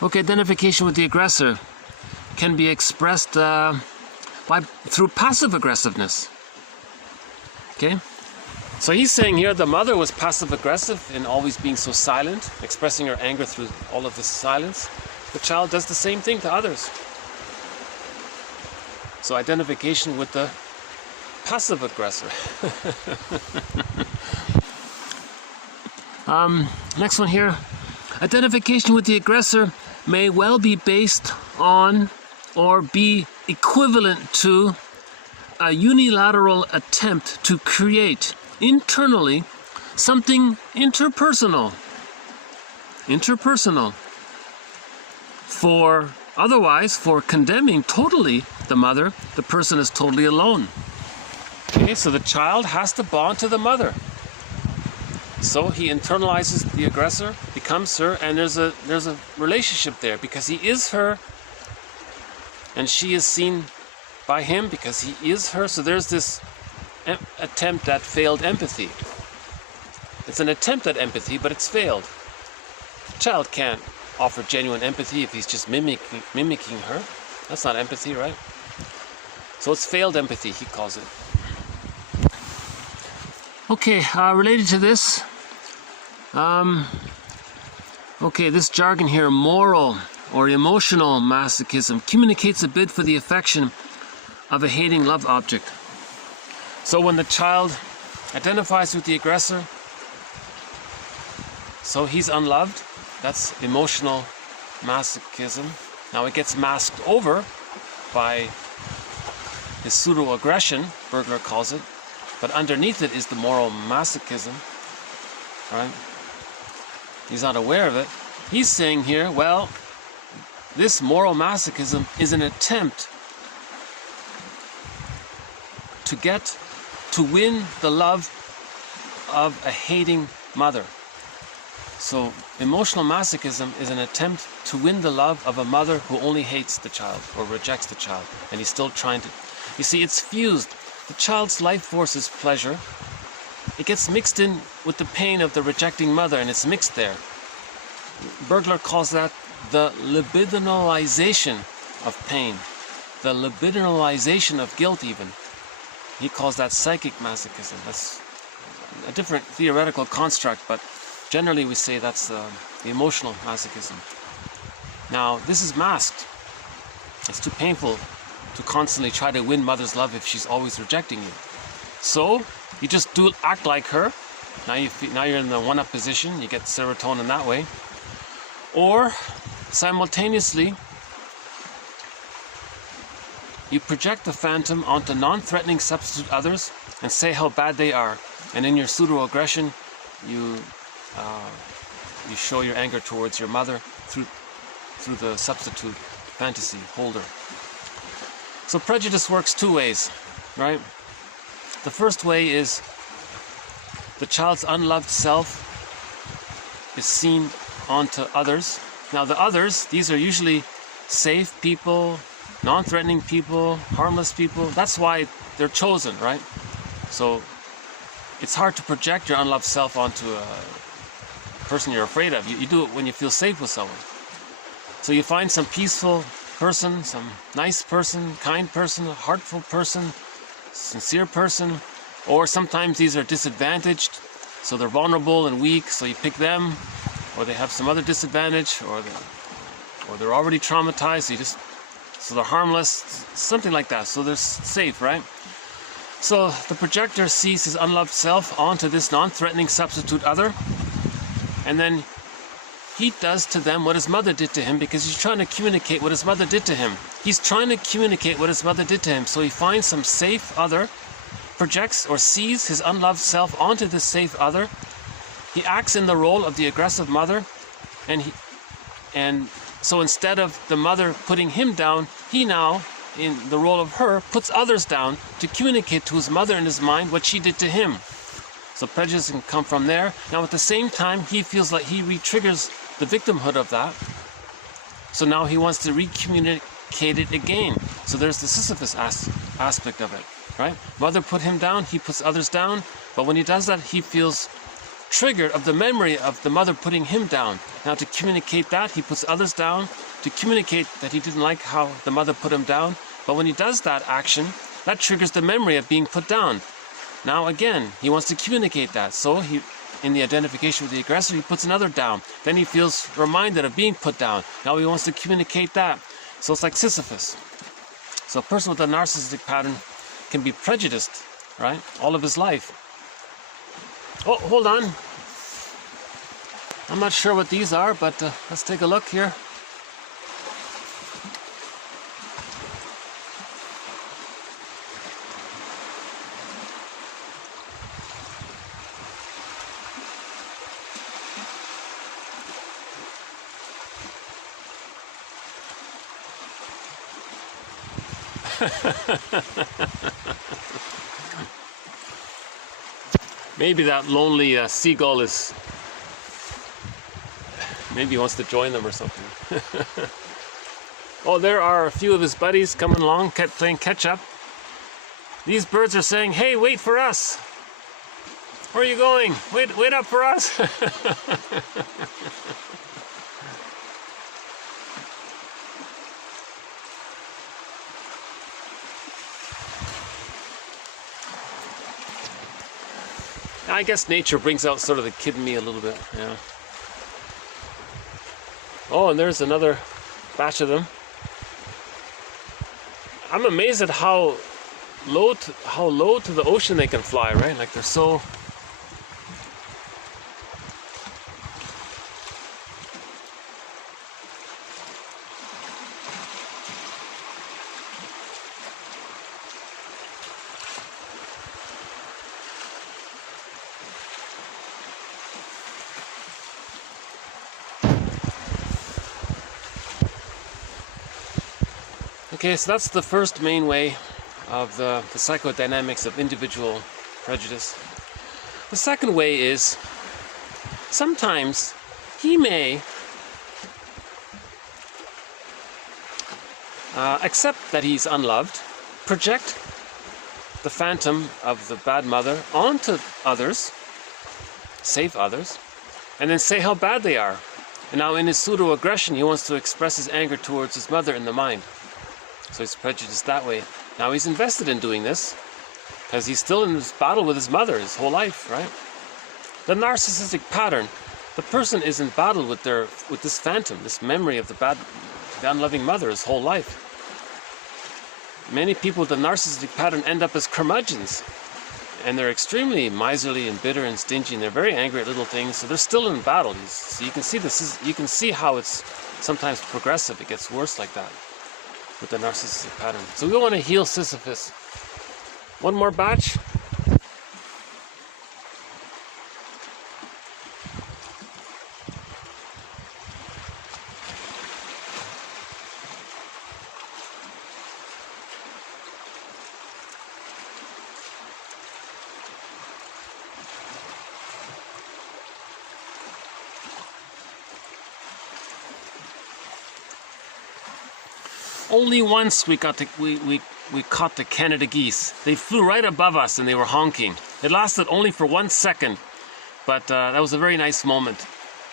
Okay, identification with the aggressor. can be expressed through passive aggressiveness. Okay? So he's saying here the mother was passive aggressive in always being so silent, expressing her anger through all of this silence. The child does the same thing to others. So identification with the passive aggressor. Next one here. Identification with the aggressor may well be based on or be equivalent to a unilateral attempt to create internally something interpersonal. For condemning totally the mother, the person is totally alone. Okay, so the child has to bond to the mother. So he internalizes the aggressor, becomes her, and there's a relationship there because he is her and she is seen by him because he is her. So there's this attempt at failed empathy. It's an attempt at empathy, but it's failed. The child can't offer genuine empathy if he's just mimicking her. That's not empathy, right? So it's failed empathy, he calls it. Okay, related to this, this jargon here, moral or emotional masochism, communicates a bid for the affection of a hating love object. So when the child identifies with the aggressor, so he's unloved, that's emotional masochism. Now it gets masked over by his pseudo-aggression, Bergler calls it, but underneath it is the moral masochism, right? He's not aware of it. He's saying here, well, this moral masochism is an attempt to win the love of a hating mother. So emotional masochism is an attempt to win the love of a mother who only hates the child or rejects the child, and he's still trying to. You see, it's fused. The child's life force is pleasure. It gets mixed in with the pain of the rejecting mother, and it's mixed there. Bergler calls that the libidinalization of pain, the libidinalization of guilt even. He calls that psychic masochism. That's a different theoretical construct, but generally we say that's the emotional masochism. Now, this is masked. It's too painful to constantly try to win mother's love if she's always rejecting you. So you just act like her. Now you're in the one-up position. You get serotonin that way. Or simultaneously, you project the phantom onto non-threatening substitute others and say how bad they are. And in your pseudo-aggression, you show your anger towards your mother through the substitute fantasy holder. So prejudice works two ways, right? The first way is the child's unloved self is seen onto others. Now the others, these are usually safe people, non-threatening people, harmless people. That's why they're chosen, right? So it's hard to project your unloved self onto a person you're afraid of. You do it when you feel safe with someone. So you find some peaceful person, some nice person, kind person, heartful person, sincere person, or sometimes these are disadvantaged, so they're vulnerable and weak, so you pick them, or they have some other disadvantage, or they're already traumatized, so they're harmless, something like that, so they're safe, right? So the projector sees his unloved self onto this non-threatening substitute other, and then he does to them what his mother did to him because he's trying to communicate what his mother did to him. He's trying to communicate what his mother did to him. So he finds some safe other, projects or sees his unloved self onto this safe other. He acts in the role of the aggressive mother, and so instead of the mother putting him down, he now, in the role of her, puts others down to communicate to his mother in his mind what she did to him. So prejudice can come from there. Now at the same time, he feels like he re-triggers the victimhood of that. So now he wants to re-communicate it again. So there's the Sisyphus aspect of it, right? Mother put him down, he puts others down, but when he does that, he feels triggered of the memory of the mother putting him down. Now to communicate that, he puts others down, to communicate that he didn't like how the mother put him down. But when he does that action, that triggers the memory of being put down. Now again, he wants to communicate that. So he, in the identification with the aggressor, he puts another down. Then he feels reminded of being put down. Now he wants to communicate that. So it's like Sisyphus. So a person with a narcissistic pattern can be prejudiced, right, all of his life. Oh, hold on. I'm not sure what these are, but let's take a look here. Maybe that lonely seagull is, maybe he wants to join them or something. Oh, there are a few of his buddies coming along, playing catch up. These birds are saying, hey, wait for us. Where are you going? Wait up for us. I guess nature brings out sort of the kid in me a little bit, yeah. Oh, and there's another batch of them. I'm amazed at how low to the ocean they can fly, right? Like they're so... Okay, so that's the first main way of the psychodynamics of individual prejudice. The second way is sometimes he may accept that he's unloved, project the phantom of the bad mother onto others, save others, and then say how bad they are. And now in his pseudo-aggression, he wants to express his anger towards his mother in the mind. So he's prejudiced that way. Now he's invested in doing this because he's still in this battle with his mother his whole life, right? The narcissistic pattern, the person is in battle with this phantom, this memory of the unloving mother his whole life. Many people with the narcissistic pattern end up as curmudgeons, and they're extremely miserly and bitter and stingy, and they're very angry at little things. So they're still in battle. So you can see you can see how it's sometimes progressive. It gets worse like that with the narcissistic pattern. So we want to heal Sisyphus. One more batch. Only once we caught the Canada geese. They flew right above us and they were honking. It lasted only for 1 second, but that was a very nice moment.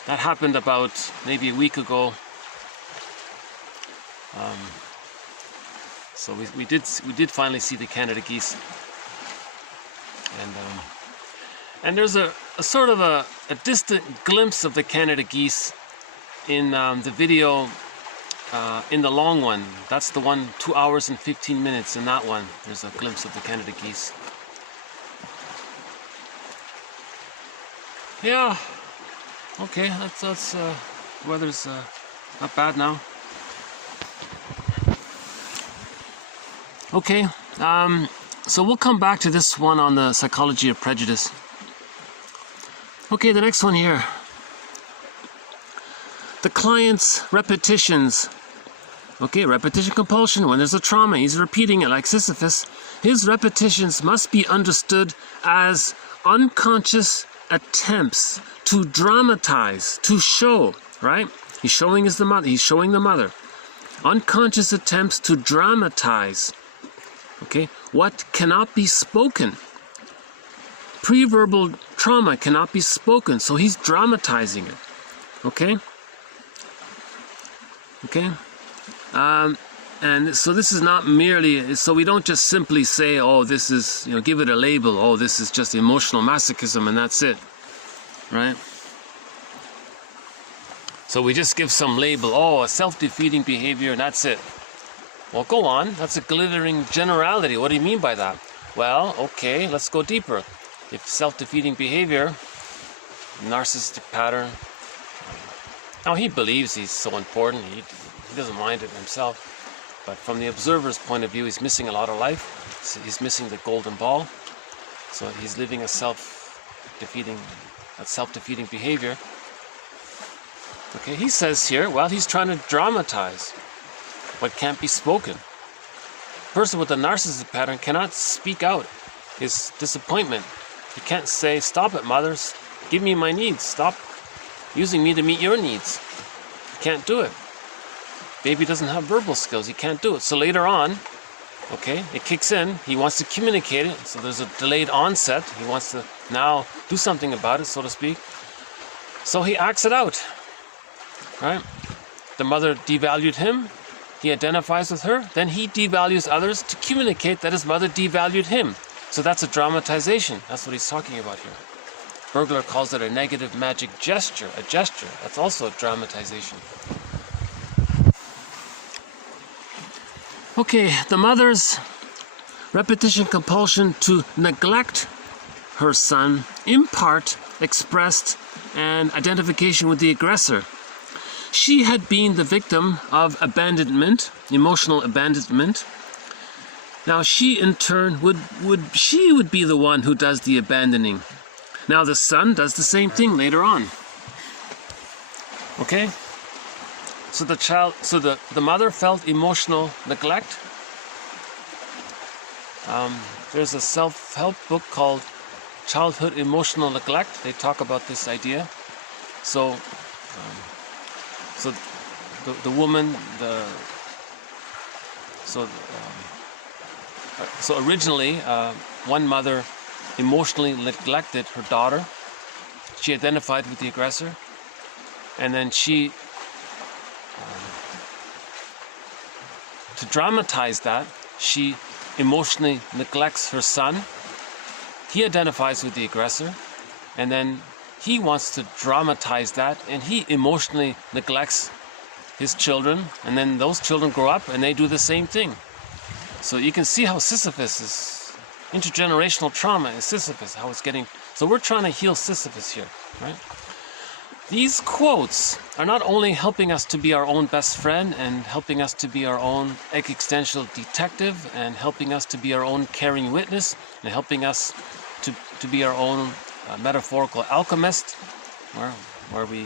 That happened about maybe a week ago. So we did finally see the Canada geese, and there's a sort of a distant glimpse of the Canada geese in the video. In the long one, that's the one 2 hours and 15 minutes. In that one, there's a glimpse of the Canada geese. Yeah, okay, that's weather's not bad now. Okay, so we'll come back to this one on the psychology of prejudice. Okay, the next one here. The client's repetitions. Okay, repetition compulsion. When there's a trauma, he's repeating it like Sisyphus. His repetitions must be understood as unconscious attempts to dramatize, to show, right? He's showing the mother. Unconscious attempts to dramatize, okay, what cannot be spoken. pre-verbal trauma cannot be spoken, so he's dramatizing it. Okay? Okay? And so this is not merely, so we don't just simply say, oh, this is, give it a label, oh, this is just emotional masochism and that's it. Right? So we just give some label, oh, a self-defeating behavior, and that's it. Well, go on. That's a glittering generality. What do you mean by that? Well, okay, let's go deeper. If self-defeating behavior, narcissistic pattern, now he believes he's so important, he doesn't mind it himself. But from the observer's point of view, he's missing a lot of life. He's missing the golden ball. So he's living a self-defeating behavior. Okay, he says here, well, he's trying to dramatize what can't be spoken. A person with a narcissistic pattern cannot speak out his disappointment. He can't say, stop it, mothers. Give me my needs. Stop using me to meet your needs. He can't do it. Baby doesn't have verbal skills. He can't do it. So later on, okay, it kicks in. He wants to communicate it. So there's a delayed onset. He wants to now do something about it, so to speak. So he acts it out. Right? The mother devalued him. He identifies with her. Then he devalues others to communicate that his mother devalued him. So that's a dramatization. That's what he's talking about here. Bergler calls it a negative magic gesture. A gesture. That's also a dramatization. Okay, the mother's repetition compulsion to neglect her son, in part expressed an identification with the aggressor. She had been the victim of abandonment, emotional abandonment. Now she in turn would be the one who does the abandoning. Now the son does the same thing later on. Okay? So the mother felt emotional neglect. There's a self-help book called Childhood Emotional Neglect. They talk about this idea. So the woman, so originally one mother emotionally neglected her daughter. She identified with the aggressor, and then she, to dramatize that, she emotionally neglects her son. He identifies with the aggressor, and then he wants to dramatize that, and he emotionally neglects his children, and then those children grow up and they do the same thing. So you can see how Sisyphus is, intergenerational trauma is Sisyphus, how it's getting. So we're trying to heal Sisyphus here, right? These quotes are not only helping us to be our own best friend and helping us to be our own existential detective and helping us to be our own caring witness and helping us to be our own metaphorical alchemist, where we,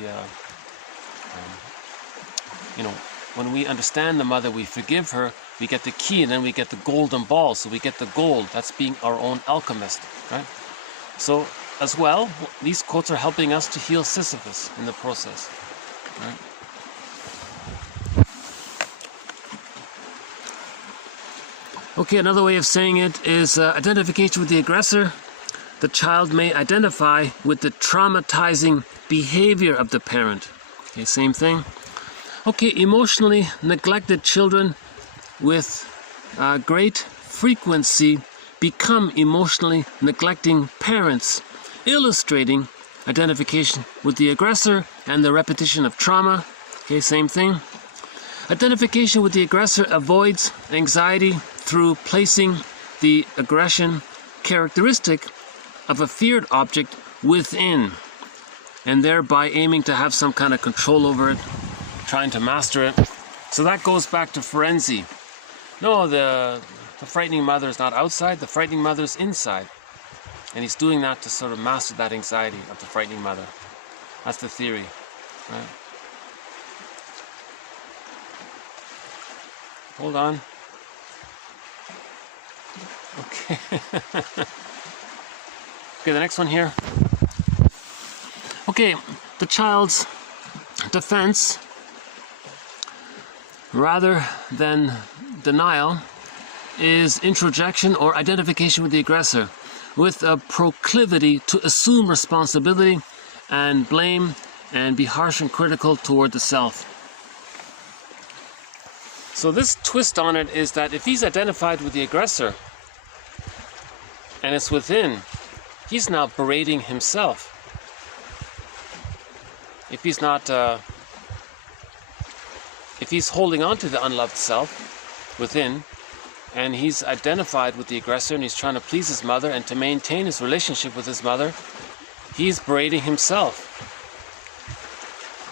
when we understand the mother, we forgive her, we get the key, and then we get the golden ball. So we get the gold. That's being our own alchemist, right? So as well, these quotes are helping us to heal Sisyphus in the process, right? Okay, another way of saying it is identification with the aggressor. The child may identify with the traumatizing behavior of the parent. Okay, same thing. Okay, emotionally neglected children with great frequency become emotionally neglecting parents, illustrating identification with the aggressor and the repetition of trauma. Okay, same thing. Identification with the aggressor avoids anxiety through placing the aggression characteristic of a feared object within, and thereby aiming to have some kind of control over it, trying to master it. So that goes back to Ferenczi. No, the frightening mother is not outside, the frightening mother is inside. And he's doing that to sort of master that anxiety of the frightening mother. That's the theory, right? Hold on. Okay. Okay, the next one here. Okay, the child's defense, rather than denial, is introjection or identification with the aggressor. with a proclivity to assume responsibility and blame and be harsh and critical toward the self. So this twist on it is that if he's identified with the aggressor and it's within, he's now berating himself. If he's not, if he's holding on to the unloved self within, and he's identified with the aggressor and he's trying to please his mother and to maintain his relationship with his mother, he's berating himself.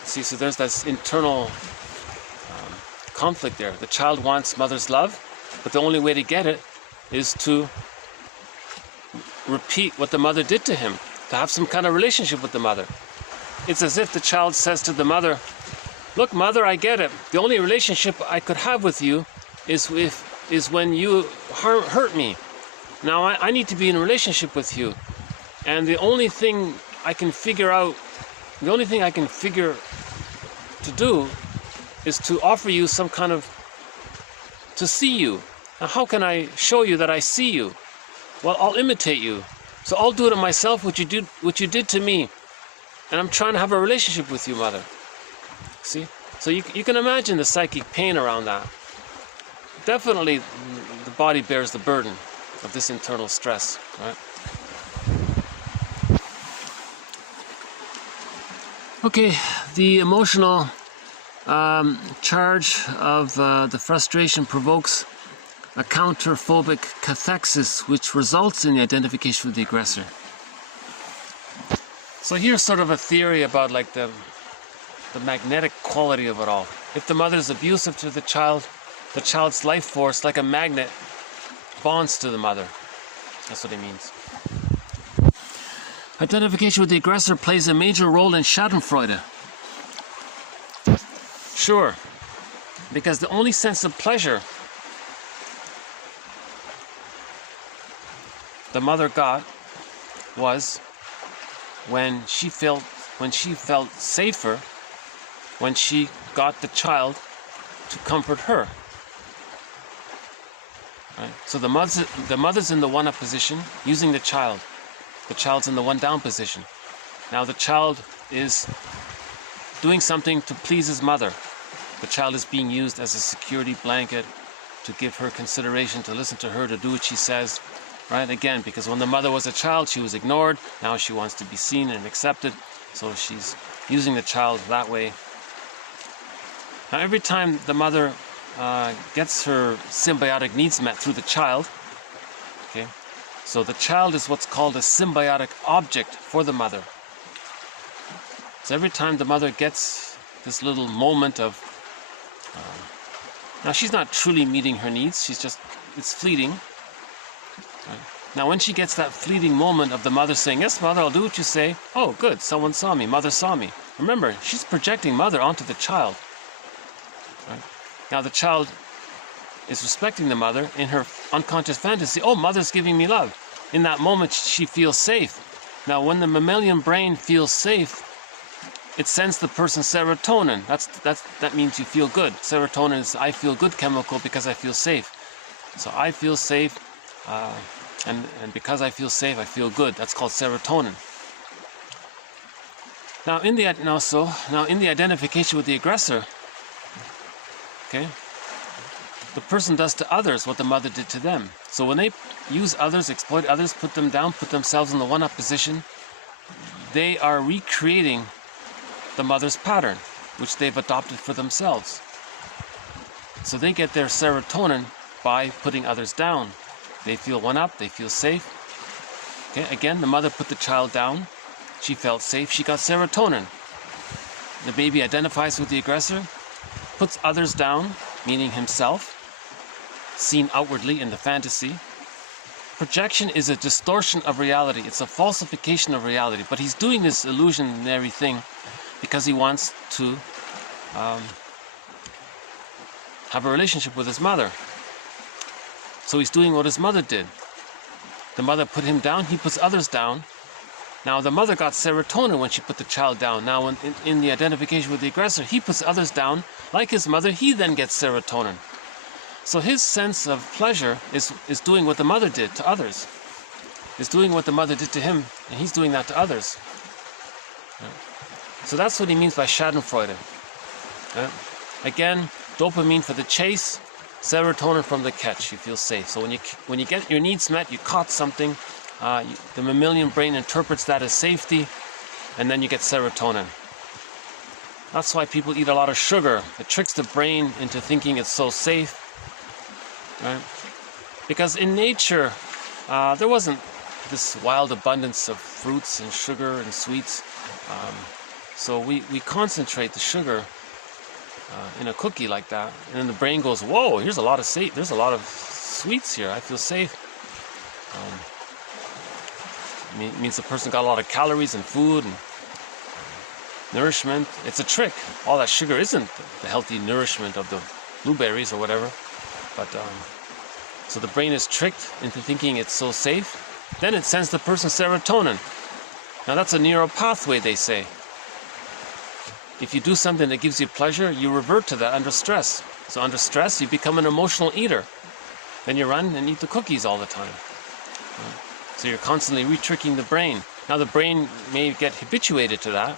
See, so there's this internal conflict there. The child wants mother's love, but the only way to get it is to repeat what the mother did to him, to have some kind of relationship with the mother. It's as if the child says to the mother, look, mother, I get it. The only relationship I could have with you is when you hurt me. Now I need to be in a relationship with you. And the only thing I can figure to do is to offer you some kind of, to see you. Now how can I show you that I see you? Well, I'll imitate you. So I'll do it to myself, what you did to me. And I'm trying to have a relationship with you, mother. See? So you can imagine the psychic pain around that. Definitely the body bears the burden of this internal stress, right? Okay, the emotional charge of the frustration provokes a counterphobic cathexis, which results in the identification with the aggressor. So here's sort of a theory about like the magnetic quality of it all. If the mother is abusive to the child's life force, like a magnet, bonds to the mother. That's what he means. Identification with the aggressor plays a major role in Schadenfreude. Sure, because the only sense of pleasure the mother got was when she felt safer, when she got the child to comfort her. Right? So the mother's in the one-up position using the child. The child's in the one-down position. Now the child is doing something to please his mother. The child is being used as a security blanket to give her consideration, to listen to her, to do what she says. Right? Again, because when the mother was a child, she was ignored. Now she wants to be seen and accepted. So she's using the child that way. Now every time the mother gets her symbiotic needs met through the child, okay, so the child is what's called a symbiotic object for the mother. So every time the mother gets this little moment of, now she's not truly meeting her needs, it's fleeting. Right? Now when she gets that fleeting moment of the mother saying, yes mother, I'll do what you say, oh good, someone saw me, mother saw me. Remember, she's projecting mother onto the child. Right? Now the child is respecting the mother in her unconscious fantasy. Oh, mother's giving me love. In that moment, she feels safe. Now, when the mammalian brain feels safe, it sends the person serotonin. That means you feel good. Serotonin is I feel good chemical because I feel safe. So I feel safe, and because I feel safe, I feel good. That's called serotonin. Now, in the identification with the aggressor, okay, the person does to others what the mother did to them. So when they use others, exploit others, put them down, put themselves in the one-up position, they are recreating the mother's pattern, which they've adopted for themselves. So they get their serotonin by putting others down. They feel one-up, they feel safe. Okay, again, the mother put the child down. She felt safe, she got serotonin. The baby identifies with the aggressor, puts others down, meaning himself, seen outwardly in the fantasy. Projection is a distortion of reality. It's a falsification of reality. But he's doing this illusionary thing because he wants to have a relationship with his mother. So he's doing what his mother did. The mother put him down, he puts others down. Now the mother got serotonin when she put the child down. Now in the identification with the aggressor, he puts others down. Like his mother, he then gets serotonin. So his sense of pleasure is doing what the mother did to others. is doing what the mother did to him, and he's doing that to others. So that's what he means by Schadenfreude. Again, dopamine for the chase, serotonin from the catch. You feel safe. So when you get your needs met, you caught something. The mammalian brain interprets that as safety, and then you get serotonin. That's why people eat a lot of sugar. It tricks the brain into thinking it's so safe, right? Because in nature, there wasn't this wild abundance of fruits and sugar and sweets. So we concentrate the sugar in a cookie like that, and then the brain goes, "Whoa! There's a lot of sweets here. I feel safe." It means the person got a lot of calories and food and nourishment. It's a trick. All that sugar isn't the healthy nourishment of the blueberries or whatever. But so the brain is tricked into thinking it's so safe. Then it sends the person serotonin. Now that's a neural pathway, they say. If you do something that gives you pleasure, you revert to that under stress. So under stress, you become an emotional eater. Then you run and eat the cookies all the time. So you're constantly re-tricking the brain. Now the brain may get habituated to that.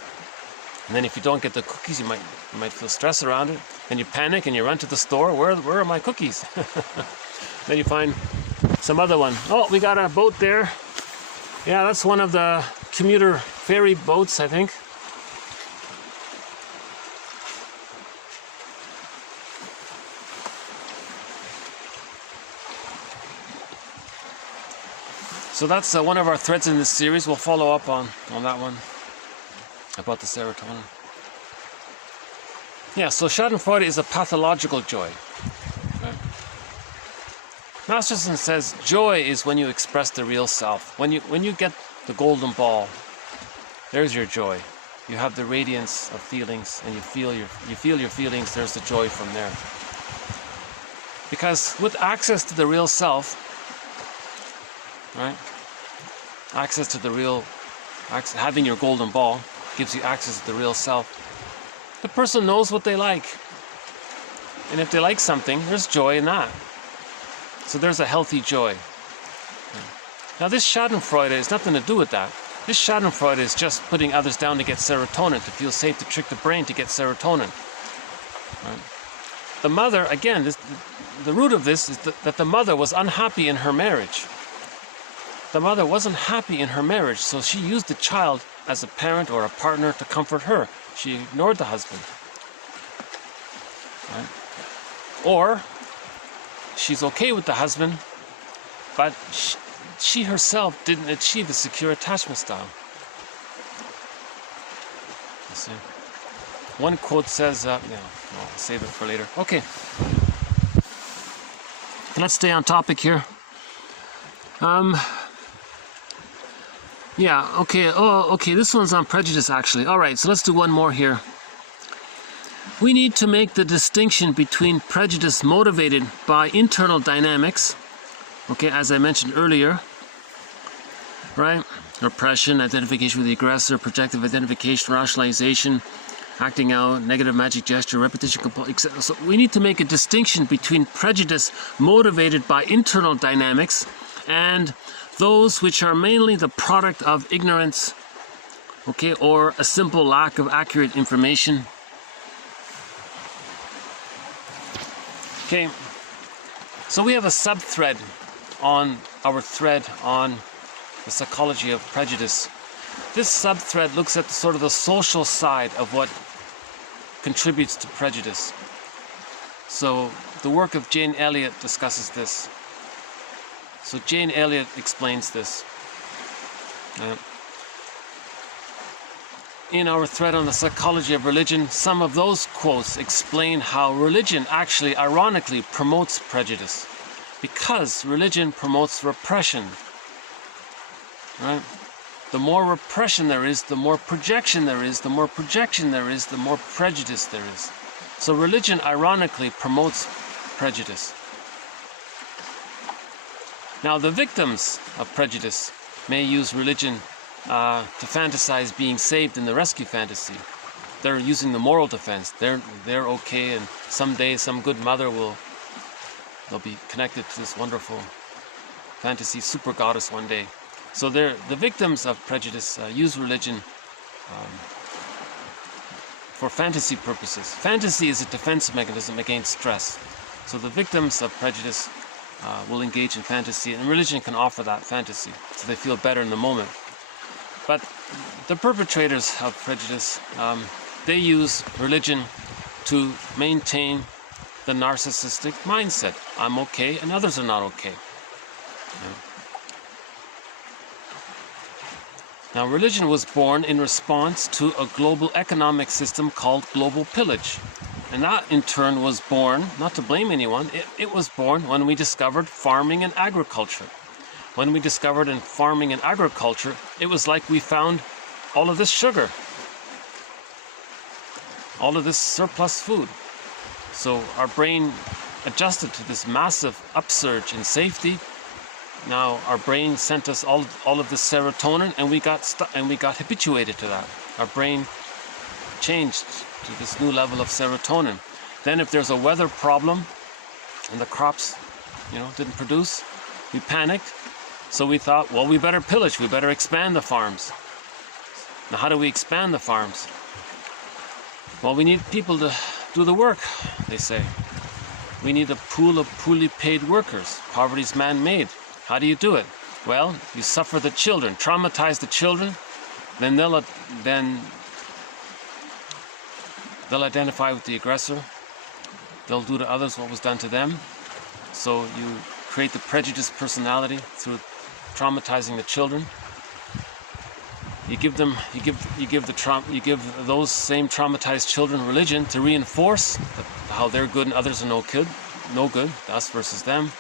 And then if you don't get the cookies, you might feel stress around it. Then you panic and you run to the store. Where are my cookies? Then you find some other one. Oh, we got a boat there. Yeah, that's one of the commuter ferry boats, I think. So that's one of our threads in this series. We'll follow up on that one, about the serotonin. Yeah, so Schadenfreude is a pathological joy. Okay. Masterson says joy is when you express the real self. When you get the golden ball, there's your joy. You have the radiance of feelings, and you feel your feelings. There's the joy from there. Because with access to the real self, right? Access to the real, having your golden ball gives you access to the real self. The person knows what they like. And if they like something, there's joy in that. So there's a healthy joy. Now this Schadenfreude has nothing to do with that. This Schadenfreude is just putting others down to get serotonin, to feel safe, to trick the brain to get serotonin. Right? The mother, again, the root of this is that the mother was unhappy in her marriage. The mother wasn't happy in her marriage, so she used the child as a parent or a partner to comfort her. She ignored the husband. Right? Or she's okay with the husband, but she herself didn't achieve a secure attachment style. You see? One quote says, I'll save it for later. Okay. Let's stay on topic here. Yeah, okay. Oh, okay, this one's on prejudice, actually. All right, so let's do one more here. We need to make the distinction between prejudice motivated by internal dynamics, okay, as I mentioned earlier, right? Repression, identification with the aggressor, projective identification, rationalization, acting out, negative magic gesture, repetition, etc. So we need to make a distinction between prejudice motivated by internal dynamics and those which are mainly the product of ignorance, okay, or a simple lack of accurate information. Okay, so we have a sub-thread on our thread on the psychology of prejudice. This sub-thread looks at sort of the social side of what contributes to prejudice. So the work of Jane Elliott discusses this. So Jane Elliott explains this. In our thread on the psychology of religion, some of those quotes explain how religion actually ironically promotes prejudice, because religion promotes repression. Right? The more repression there is, the more projection there is, the more projection there is, the more prejudice there is. So religion ironically promotes prejudice. Now the victims of prejudice may use religion to fantasize being saved in the rescue fantasy. They're using the moral defense. They're okay, and someday some good mother they'll be connected to this wonderful fantasy super goddess one day. So the victims of prejudice use religion for fantasy purposes. Fantasy is a defense mechanism against stress. So the victims of prejudice will engage in fantasy, and religion can offer that fantasy, so they feel better in the moment. But the perpetrators of prejudice, they use religion to maintain the narcissistic mindset. I'm okay and others are not okay. Now, religion was born in response to a global economic system called global pillage. And that, in turn, was born, not to blame anyone, it was born when we discovered farming and agriculture. When we discovered in farming and agriculture, it was like we found all of this sugar, all of this surplus food. So our brain adjusted to this massive upsurge in safety. Now our brain sent us all of this serotonin, and we got habituated to that. Our brain changed to this new level of serotonin. Then if there's a weather problem and the crops, didn't produce, we panicked. So we thought, well, we better pillage, we better expand the farms. Now how do we expand the farms? Well, we need people to do the work, they say. We need a pool of poorly paid workers. Poverty's man-made. How do you do it? Well, you suffer the children, traumatize the children, then they'll identify with the aggressor. They'll do to others what was done to them. So you create the prejudiced personality through traumatizing the children. You give those same traumatized children religion to reinforce how they're good and others are no good, us versus them,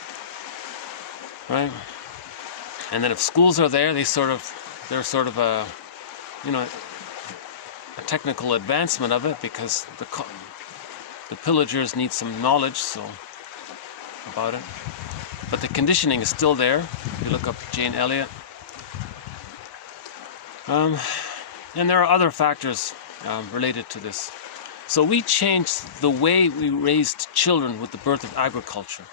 right? And then if schools are there, they're sort of a technical advancement of it, because the pillagers need some knowledge about it. But the conditioning is still there. You look up Jane Elliott. And there are other factors related to this. So we changed the way we raised children with the birth of agriculture.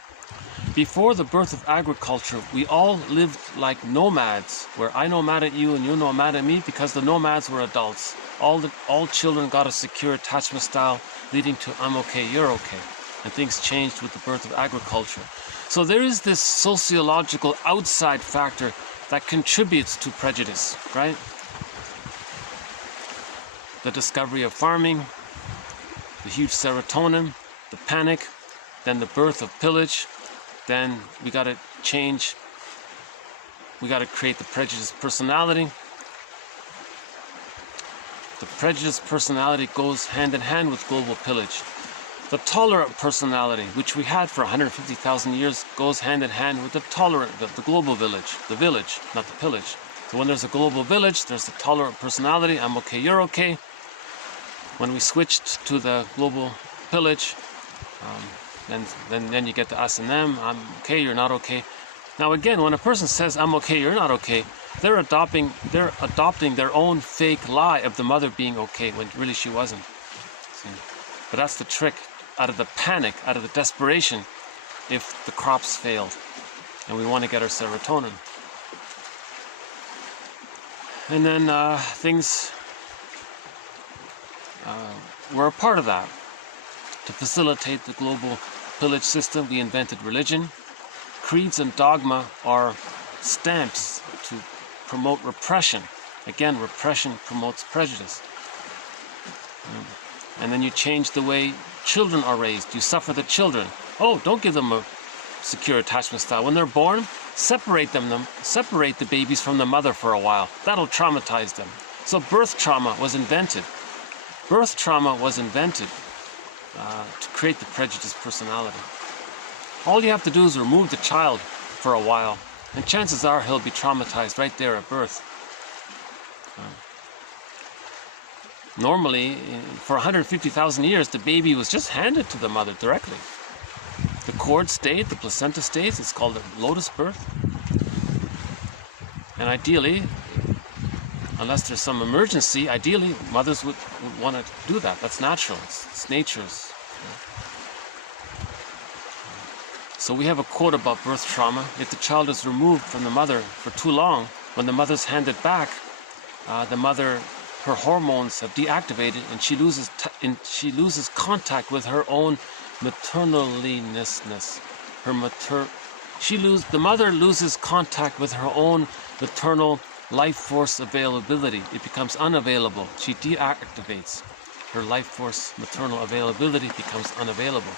Before the birth of agriculture, we all lived like nomads, where I nomad at you and you nomad at me, because the nomads were adults. All children got a secure attachment style, leading to I'm okay, you're okay. And things changed with the birth of agriculture. So there is this sociological outside factor that contributes to prejudice, right? The discovery of farming, the huge serotonin, the panic, then the birth of pillage, then we got to create the prejudiced personality. The prejudiced personality goes hand in hand with global pillage. The tolerant personality, which we had for 150,000 years, goes hand in hand with the global village, the village, not the pillage. So when there's a global village, there's the tolerant personality, I'm okay, you're okay. When we switched to the global pillage, then you get the us and them, I'm okay, you're not okay. Now again, when a person says I'm okay, you're not okay, they're adopting their own fake lie of the mother being okay when really she wasn't. See? But that's the trick. Out of the panic, out of the desperation, if the crops failed and we want to get our serotonin. And then things were a part of that. To facilitate the global pillage system, we invented religion. Creeds and dogma are stamps to promote repression. Again, repression promotes prejudice. And then you change the way children are raised. You suffer the children. Oh, don't give them a secure attachment style. When they're born, separate the babies from the mother for a while. That'll traumatize them. So birth trauma was invented. Birth trauma was invented to create the prejudiced personality. All you have to do is remove the child for a while, and chances are he'll be traumatized right there at birth. Normally, for 150,000 years, the baby was just handed to the mother directly. The cord stayed, the placenta stays. It's called a lotus birth. And ideally, unless there's some emergency, ideally mothers would want to do that. That's natural. It's nature's. So we have a quote about birth trauma. If the child is removed from the mother for too long, when the mother's handed back, the mother, her hormones have deactivated, and she loses contact with her own maternaliness. The mother loses contact with her own maternal life force availability. It becomes unavailable. She deactivates. Her life force maternal availability becomes unavailable.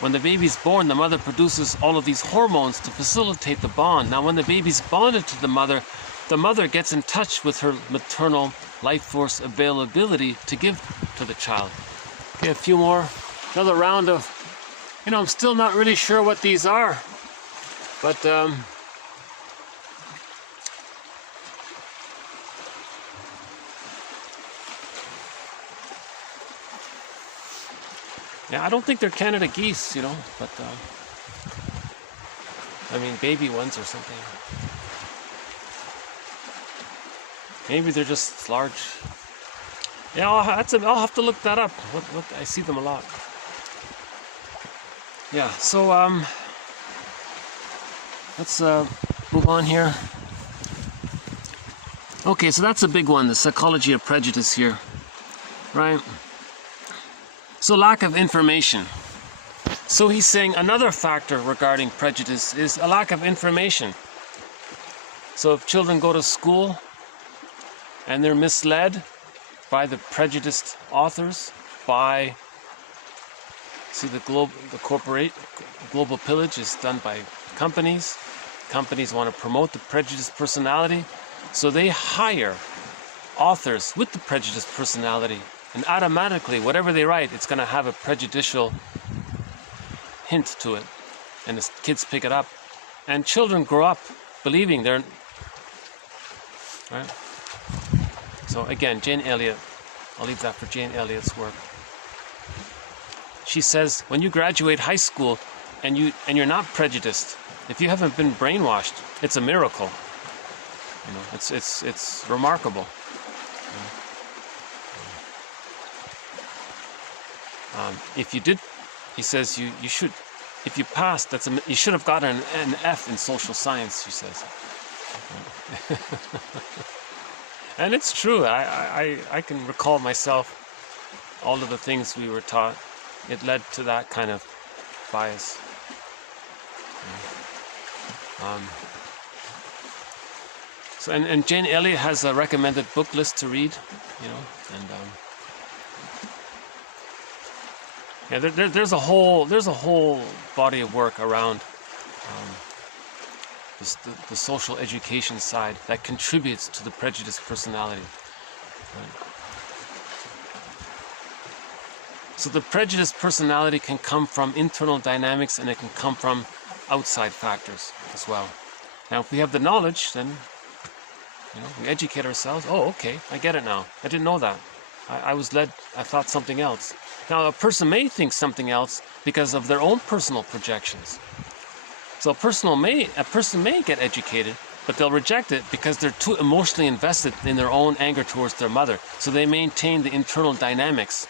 When the baby's born, the mother produces all of these hormones to facilitate the bond. Now, when the baby's bonded to the mother gets in touch with her maternal life force availability to give to the child. Okay, a few more. Another round of, I'm still not really sure what these are, but yeah, I don't think they're Canada geese, but I mean baby ones or something. Maybe they're just large. Yeah, I'll have to look that up. What I see them a lot. Yeah, so let's move on here. Okay, so that's a big one, the psychology of prejudice here, right? So lack of information. So he's saying another factor regarding prejudice is a lack of information. So if children go to school and they're misled by the prejudiced authors, by, see, the global pillage is done by companies. Companies want to promote the prejudiced personality, so they hire authors with the prejudiced personality, and automatically whatever they write, it's going to have a prejudicial hint to it, and the kids pick it up, and children grow up believing they're right. So again, Jane Elliott, I'll leave that for Jane Elliott's work. She says, when you graduate high school and you're not prejudiced, if you haven't been brainwashed, it's a miracle. It's remarkable. If you did, he says, you should, if you passed, you should have gotten an F in social science, she says. And it's true. I can recall myself, all of the things we were taught. It led to that kind of bias. So and Jane Elliott has a recommended book list to read, and yeah, there's a whole body of work around the social education side that contributes to the prejudiced personality. Right? So the prejudiced personality can come from internal dynamics, and it can come from outside factors as well. Now, if we have the knowledge, then we educate ourselves. Oh, okay, I get it now. I didn't know that. I was led. I thought something else. Now, a person may think something else because of their own personal projections. So a person may get educated, but they'll reject it because they're too emotionally invested in their own anger towards their mother. So they maintain the internal dynamics.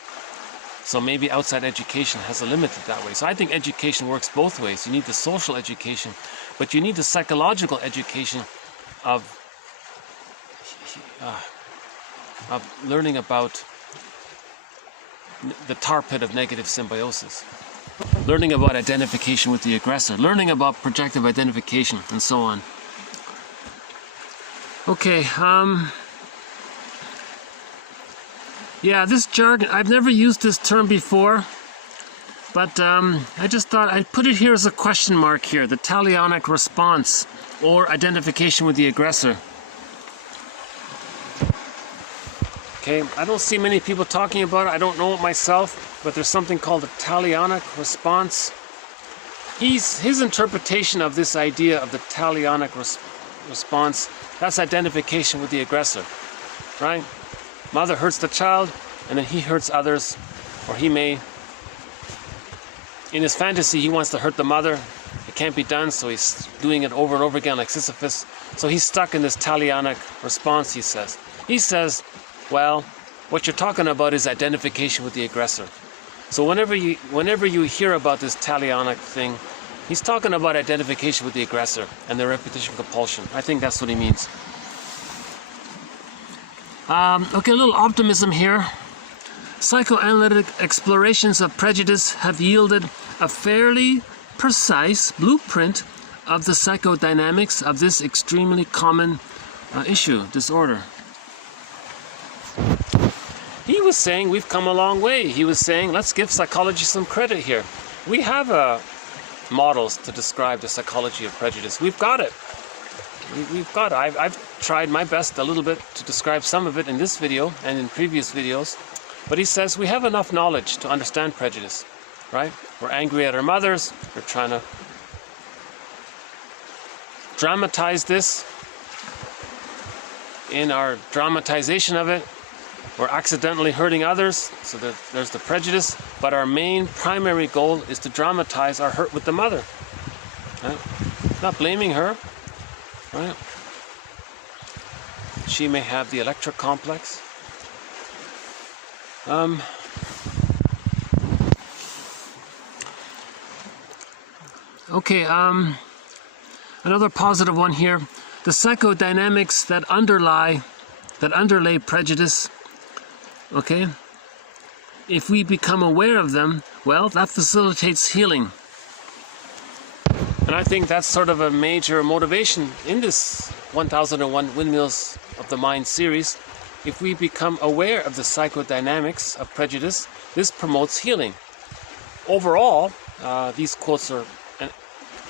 So maybe outside education has a limit that way. So I think education works both ways. You need the social education, but you need the psychological education of learning about the tar pit of negative symbiosis. Learning about identification with the aggressor, learning about projective identification, and so on. Okay, yeah, this jargon, I've never used this term before, but I just thought I'd put it here as a question mark here, the talionic response, or identification with the aggressor. Okay, I don't see many people talking about it. I don't know it myself, but there's something called a talionic response. His interpretation of this idea of the talionic response, that's identification with the aggressor, right? Mother hurts the child, and then he hurts others, or he may, in his fantasy, he wants to hurt the mother. It can't be done, so he's doing it over and over again like Sisyphus. So he's stuck in this talionic response, he says. He says, well, what you're talking about is identification with the aggressor. So whenever you hear about this talionic thing, He's talking about identification with the aggressor and the repetition compulsion. I think that's what he means. Okay, a little optimism here. Psychoanalytic explorations of prejudice have yielded a fairly precise blueprint of the psychodynamics of this extremely common disorder. He was saying we've come a long way. He was saying let's give psychology some credit here. We have models to describe the psychology of prejudice. We've got it. We've got it. I've tried my best a little bit to describe some of it in this video and in previous videos. But he says we have enough knowledge to understand prejudice, right? We're angry at our mothers. We're trying to dramatize this. In our dramatization of it, we're accidentally hurting others, so there's the prejudice. But our main primary goal is to dramatize our hurt with the mother. Right? Not blaming her, right? She may have the Electra complex. Okay, another positive one here. The psychodynamics that underlay prejudice, okay, if we become aware of them, well, that facilitates healing. And I think that's sort of a major motivation in this 1001 Windmills of the Mind series. If we become aware of the psychodynamics of prejudice, this promotes healing. Overall, these quotes are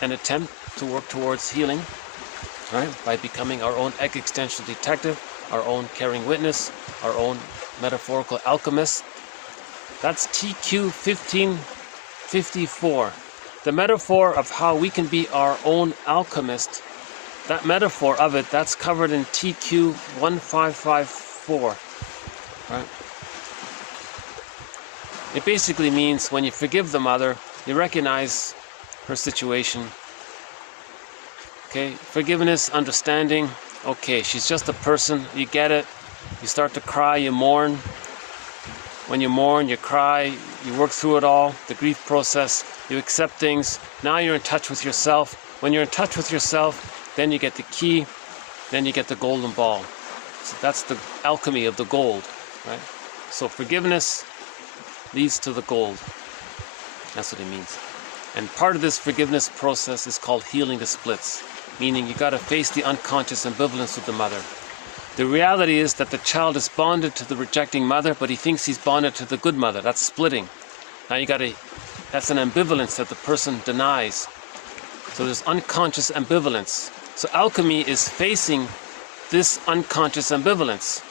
an attempt to work towards healing, right? By becoming our own existential detective, our own caring witness, our own metaphorical alchemist. That's TQ 1554. The metaphor of how we can be our own alchemist, that metaphor of it, that's covered in TQ 1554, right? It basically means when you forgive the mother, you recognize her situation. Okay, forgiveness, understanding. Okay, she's just a person. You get it. You start to cry, you mourn. When you mourn, you cry, you work through it all, the grief process, you accept things. Now you're in touch with yourself. When you're in touch with yourself, then you get the key, then you get the golden ball. So that's the alchemy of the gold, right? So forgiveness leads to the gold. That's what it means. And part of this forgiveness process is called healing the splits, meaning you got to face the unconscious ambivalence with the mother. The reality is that the child is bonded to the rejecting mother, but he thinks he's bonded to the good mother. That's splitting. Now that's an ambivalence that the person denies. So there's unconscious ambivalence. So alchemy is facing this unconscious ambivalence,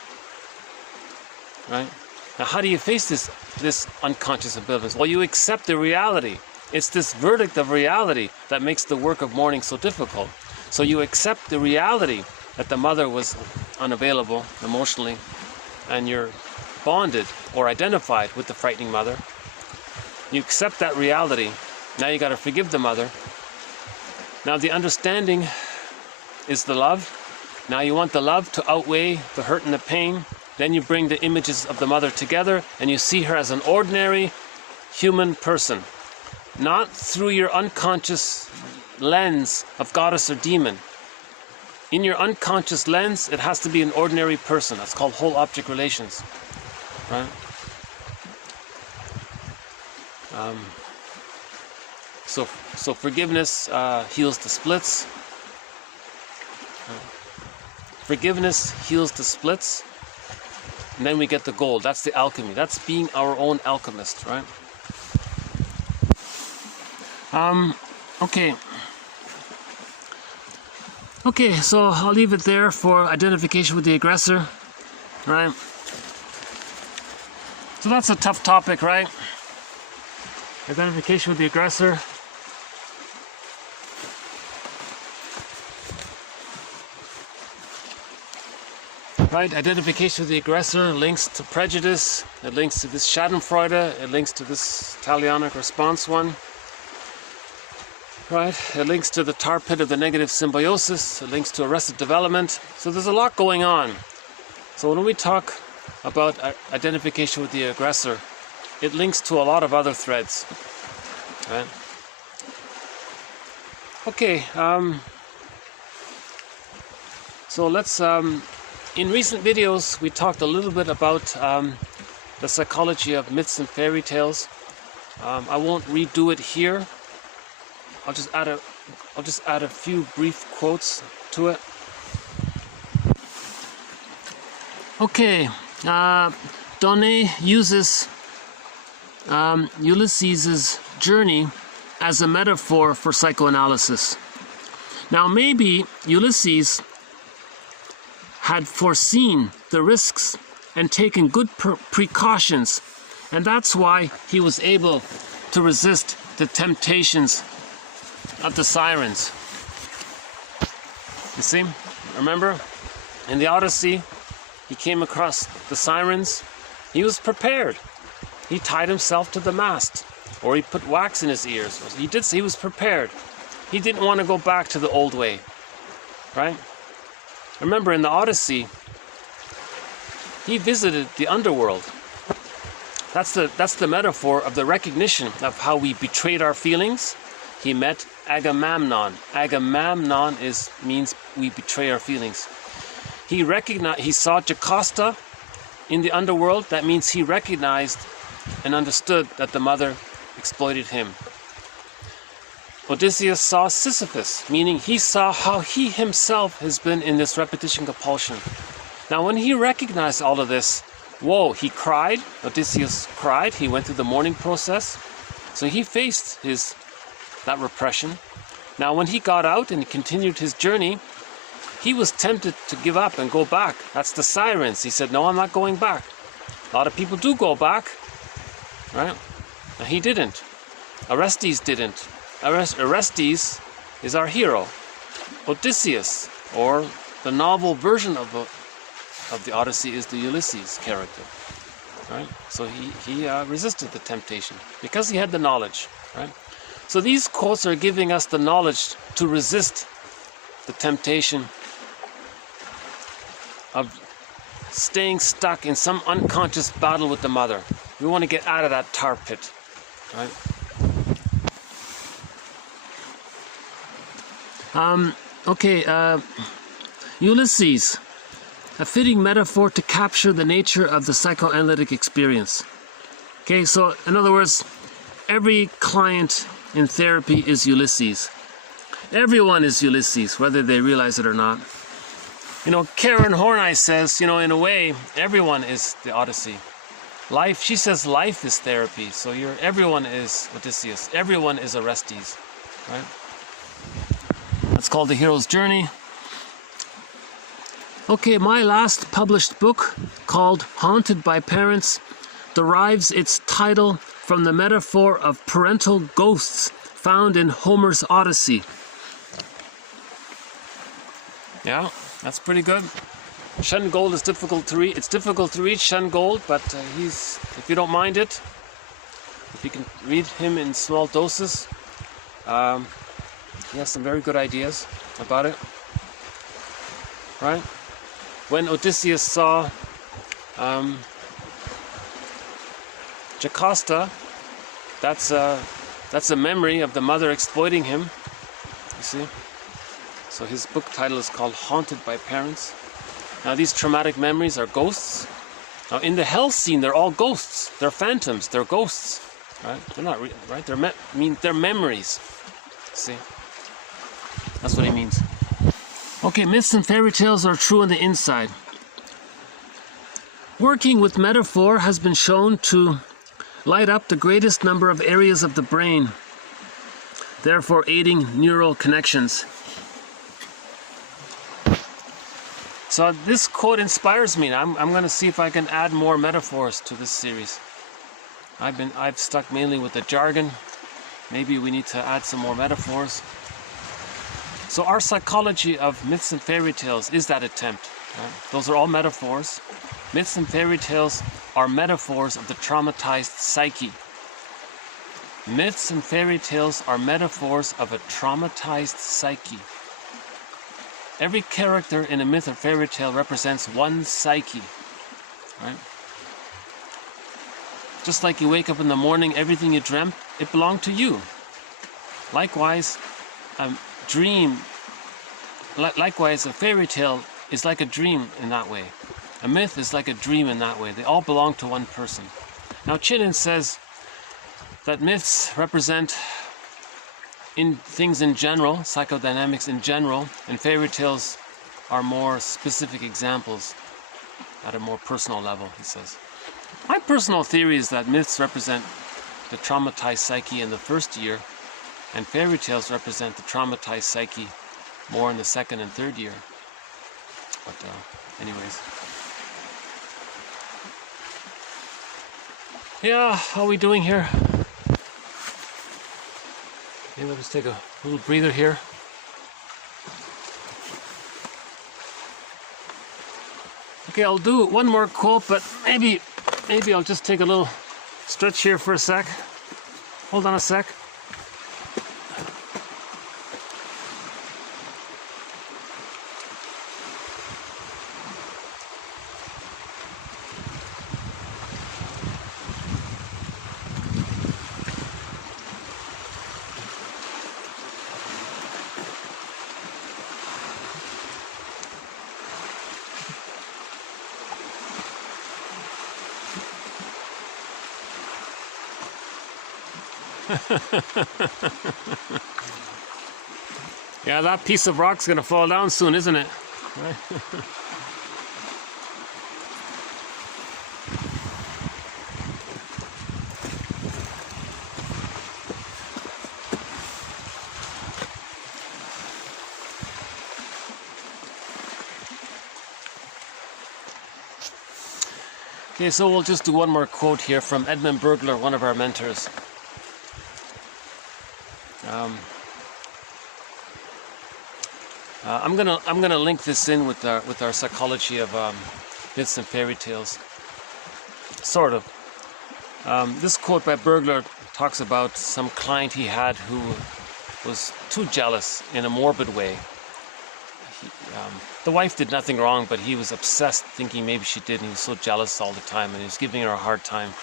right? Now how do you face this unconscious ambivalence? Well, you accept the reality. It's this verdict of reality that makes the work of mourning so difficult. So you accept the reality that the mother was unavailable emotionally, and you're bonded or identified with the frightening mother. You accept that reality. Now you got to forgive the mother. Now the understanding is the love. Now you want the love to outweigh the hurt and the pain. Then you bring the images of the mother together and you see her as an ordinary human person. Not through your unconscious lens of goddess or demon. In your unconscious lens, it has to be an ordinary person. That's called whole object relations, right? So forgiveness heals the splits. Forgiveness heals the splits, and then we get the gold. That's the alchemy. That's being our own alchemist, right? Okay, so I'll leave it there for identification with the aggressor, right? So that's a tough topic, right? Identification with the aggressor. Right, identification with the aggressor links to prejudice, it links to this Schadenfreude, it links to this Talionic response one. Right, it links to the tar pit of the negative symbiosis, it links to arrested development. So there's a lot going on. So when we talk about identification with the aggressor, it links to a lot of other threads. Right? Okay, so let's, in recent videos we talked a little bit about the psychology of myths and fairy tales. I won't redo it here. I'll just add a few brief quotes to it. Okay, Donnet uses Ulysses' journey as a metaphor for psychoanalysis. Now maybe Ulysses had foreseen the risks and taken good precautions, and that's why he was able to resist the temptations of the sirens. You see, remember in the Odyssey he came across the sirens. He was prepared. He tied himself to the mast, or he put wax in his ears. He was prepared. He didn't want to go back to the old way, right? Remember in the Odyssey, he visited the underworld. That's the metaphor of the recognition of how we betrayed our feelings. He met Agamemnon. Agamemnon means we betray our feelings. He saw Jocasta in the underworld. That means he recognized and understood that the mother exploited him. Odysseus saw Sisyphus, meaning he saw how he himself has been in this repetition compulsion. Now when he recognized all of this, whoa, he cried. Odysseus cried. He went through the mourning process. So he faced that repression. Now when he got out and continued his journey, he was tempted to give up and go back. That's the sirens. He said, no, I'm not going back. A lot of people do go back, right? Now, he didn't. Orestes didn't. Orestes is our hero. Odysseus, or the novel version of the Odyssey, is the Ulysses character, right? So he resisted the temptation because he had the knowledge, right? So these quotes are giving us the knowledge to resist the temptation of staying stuck in some unconscious battle with the mother. We want to get out of that tar pit, right? Ulysses, a fitting metaphor to capture the nature of the psychoanalytic experience. Okay, so in other words, every client in therapy is Ulysses. Everyone is Ulysses, whether they realize it or not. You know, Karen Horney says, in a way, everyone is the Odyssey. She says life is therapy, so everyone is Odysseus. Everyone is Orestes, right? That's called The Hero's Journey. Okay, my last published book, called Haunted by Parents, derives its title from the metaphor of parental ghosts found in Homer's Odyssey. Yeah, that's pretty good. Shengold is difficult to read. It's difficult to read Shengold, but if you don't mind it, if you can read him in small doses, he has some very good ideas about it, right? When Odysseus saw Jocasta, that's a memory of the mother exploiting him, you see? So his book title is called Haunted by Parents. Now these traumatic memories are ghosts. Now in the hell scene, they're all ghosts. They're phantoms. They're ghosts, right? They're not real, right? They're memories. See? That's what he means. Okay, myths and fairy tales are true on the inside. Working with metaphor has been shown to light up the greatest number of areas of the brain, therefore aiding neural connections. So this quote inspires me. I'm going to see if I can add more metaphors to this series. I've stuck mainly with the jargon. Maybe we need to add some more metaphors. So our psychology of myths and fairy tales is that attempt. Right? Those are all metaphors. Myths and fairy tales are metaphors of the traumatized psyche. Myths and fairy tales are metaphors of a traumatized psyche. Every character in a myth or fairy tale represents one psyche, right? Just like you wake up in the morning, everything you dreamt, it belonged to you. Likewise, dream, likewise a fairy tale is like a dream in that way. A myth is like a dream in that way. They all belong to one person. Now Chinen says that myths represent things in general, psychodynamics in general, and fairy tales are more specific examples at a more personal level, he says. My personal theory is that myths represent the traumatized psyche in the first year, and fairy tales represent the traumatized psyche more in the second and third year. But anyways. Yeah, how are we doing here? Maybe I'll just take a little breather here. Okay, I'll do one more quote, but maybe I'll just take a little stretch here for a sec. Hold on a sec. Yeah, that piece of rock's gonna fall down soon, isn't it? Right. Okay, so we'll just do one more quote here from Edmund Burglar, one of our mentors. I'm gonna link this in with our psychology of myths and fairy tales. Sort of. This quote by Burglar talks about some client he had who was too jealous in a morbid way. The wife did nothing wrong, but he was obsessed, thinking maybe she did, and he was so jealous all the time, and he was giving her a hard time.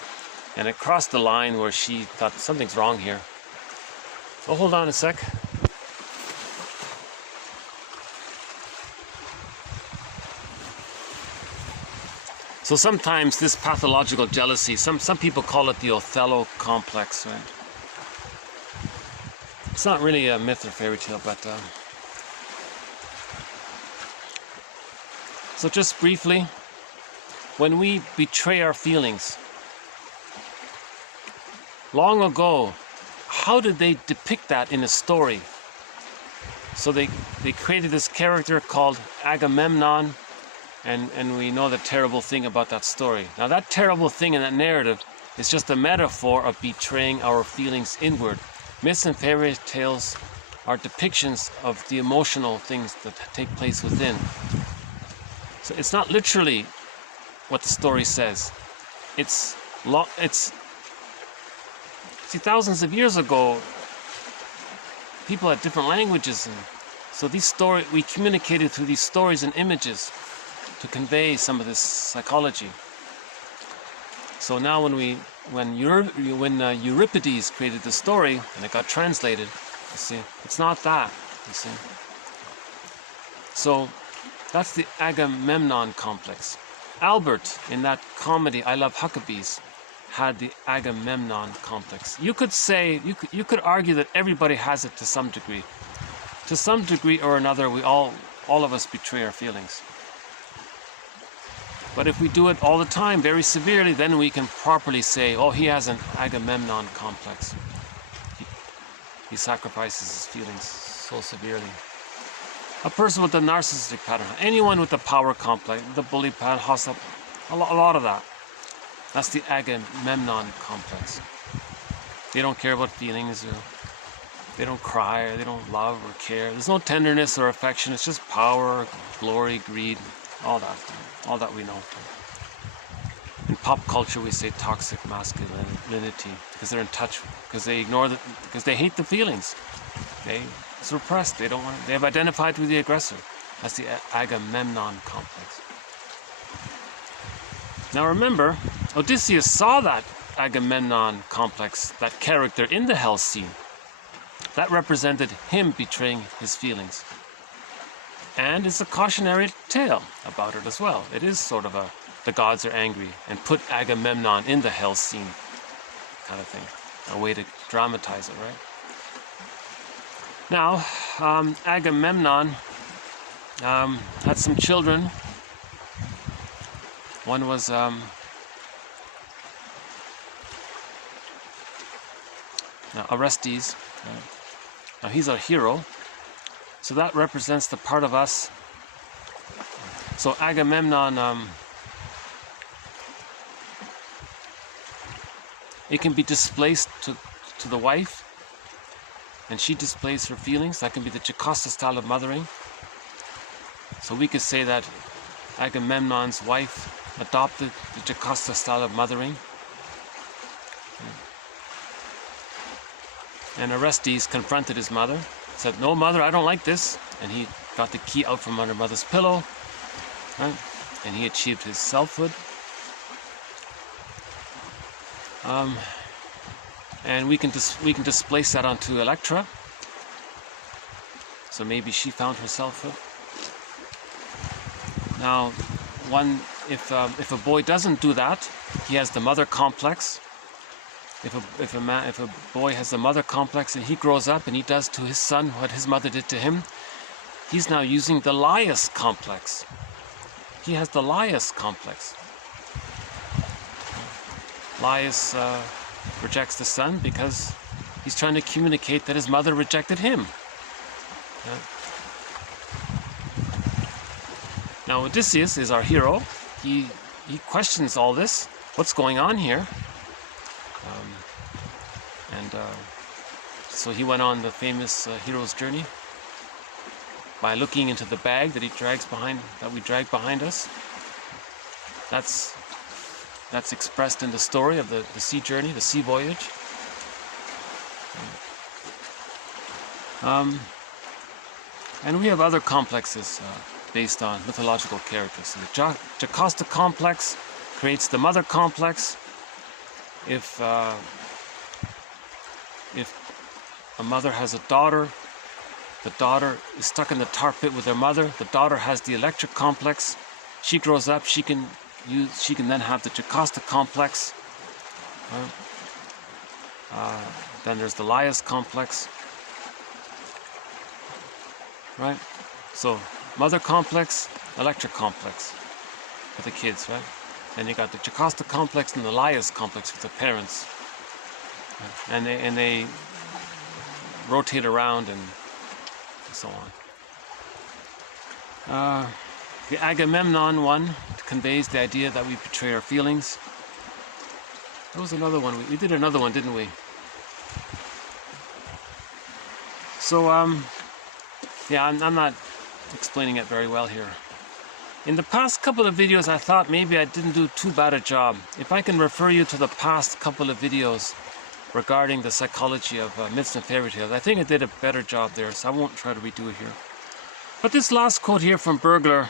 And it crossed the line where she thought something's wrong here. Oh, hold on a sec. So sometimes this pathological jealousy, some people call it the Othello complex, right? It's not really a myth or fairy tale, but so just briefly, when we betray our feelings, long ago, how did they depict that in a story? So they created this character called Agamemnon, and we know the terrible thing about that story. Now that terrible thing in that narrative is just a metaphor of betraying our feelings inward. Myths and fairy tales are depictions of the emotional things that take place within. So it's not literally what the story says. It's see, thousands of years ago, people had different languages, and so we communicated through these stories and images to convey some of this psychology. So now when Euripides created the story and it got translated, you see, it's not that, you see. So that's the Agamemnon complex. Albert, in that comedy I Love Huckabees, had the Agamemnon complex. You could say, you could argue that everybody has it to some degree. To some degree or another, we all of us betray our feelings. But if we do it all the time, very severely, then we can properly say, oh, he has an Agamemnon complex. He sacrifices his feelings so severely. A person with a narcissistic pattern, anyone with the power complex, the bully pattern, hostile, a lot of that. That's the Agamemnon complex. They don't care about feelings, or they don't cry, or they don't love or care. There's no tenderness or affection. It's just power, glory, greed, all that we know. In pop culture, we say toxic masculinity because they're in touch, because they ignore because they hate the feelings. It's repressed. They don't want it. They have identified with the aggressor. That's the Agamemnon complex. Now remember, Odysseus saw that Agamemnon complex, that character, in the hell scene. that represented him betraying his feelings. And it's a cautionary tale about it as well. It is sort of the gods are angry and put Agamemnon in the hell scene kind of thing. A way to dramatize it, right? Now, Agamemnon had some children. One was Orestes. Right? Now he's our hero. So that represents the part of us. So Agamemnon, it can be displaced to the wife, and she displays her feelings. That can be the Jocasta style of mothering. So we could say that Agamemnon's wife adopted the Jocasta style of mothering. And Orestes confronted his mother, said, "No, mother, I don't like this." And he got the key out from under mother's pillow, right? And he achieved his selfhood. And we can displace that onto Electra. So maybe she found her selfhood. Now, if a boy doesn't do that, he has the mother complex. If a boy has the mother complex and he grows up and he does to his son what his mother did to him, he's now using the Laius complex. He has the Laius complex. Laius rejects the son because he's trying to communicate that his mother rejected him. Yeah. Now Odysseus is our hero. He questions all this. What's going on here? So he went on the famous hero's journey by looking into the bag that we drag behind us. That's expressed in the story of the sea journey, the sea voyage. And we have other complexes based on mythological characters. So the Jocasta complex creates the mother complex. If a mother has a daughter, the daughter is stuck in the tar pit with her mother. The daughter has the Electra complex. She grows up. She can then have the Jocasta complex. Then there's the Laius complex. Right? So mother complex, Electra complex for the kids, right? Then you got the Jocasta complex and the Laius complex for the parents. Right? And they rotate around and so on. The Agamemnon one conveys the idea that we betray our feelings. There was another one. We did another one, didn't we? So, yeah, I'm not explaining it very well here. In the past couple of videos, I thought maybe I didn't do too bad a job. If I can refer you to the past couple of videos regarding the psychology of myths and fairy tales, I think I did a better job there, so I won't try to redo it here. But this last quote here from Bergler,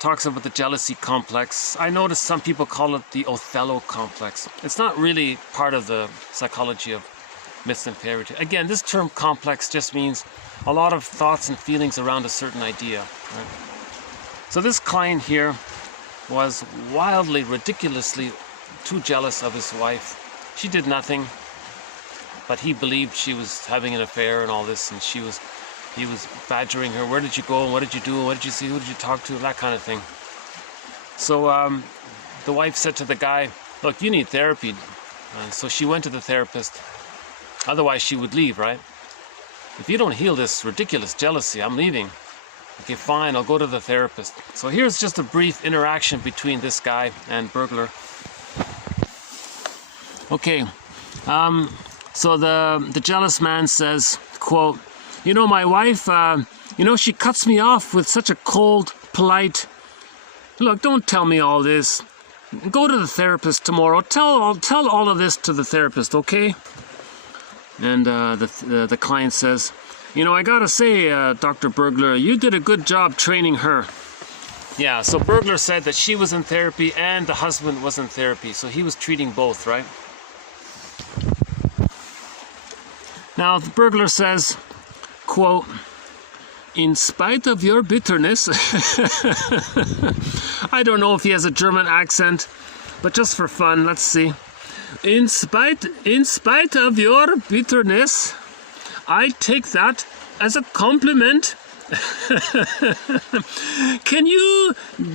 talks about the jealousy complex. I noticed some people call it the Othello complex. It's not really part of the psychology of myths and fairy tales. Again, this term complex just means a lot of thoughts and feelings around a certain idea. Right? So this client here was wildly, ridiculously too jealous of his wife. She did nothing, but he believed she was having an affair and all this, and he was badgering her. Where did you go? What did you do? What did you see? Who did you talk to? That kind of thing. So the wife said to the guy, "Look, you need therapy." So she went to the therapist. Otherwise, she would leave, right? "If you don't heal this ridiculous jealousy, I'm leaving." "Okay, fine, I'll go to the therapist." So here's just a brief interaction between this guy and Bergler. Okay, so the jealous man says, quote, "My wife, she cuts me off with such a cold, polite, look, don't tell me all this. Go to the therapist tomorrow. Tell all of this to the therapist, okay?" And the client says, "I gotta say, Dr. Bergler, you did a good job training her." Yeah, so Bergler said that she was in therapy and the husband was in therapy, so he was treating both, right? Now the burglar says, quote, "In spite of your bitterness," I don't know if he has a German accent, but just for fun, let's see. In spite of your bitterness, I take that as a compliment. Can you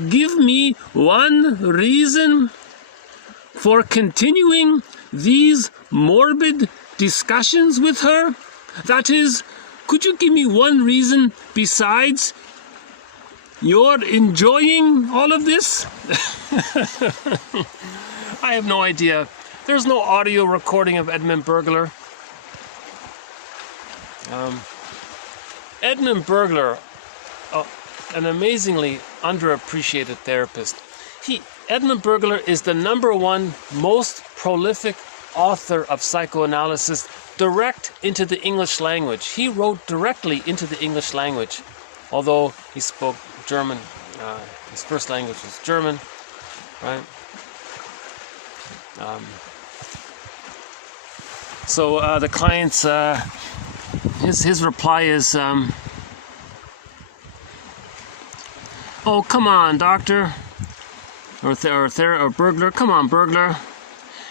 give me one reason for continuing these morbid discussions with her? That is, could you give me one reason besides you're enjoying all of this? I have no idea. There's no audio recording of Edmund Burglar. Edmund Burglar, an amazingly underappreciated therapist. Edmund Burglar is the #1 most prolific author of psychoanalysis direct into the English language. He wrote directly into the English language, although he spoke German. His first language was German, right? So the client's his reply is, "Oh, come on, doctor," or burglar, "Come on, burglar.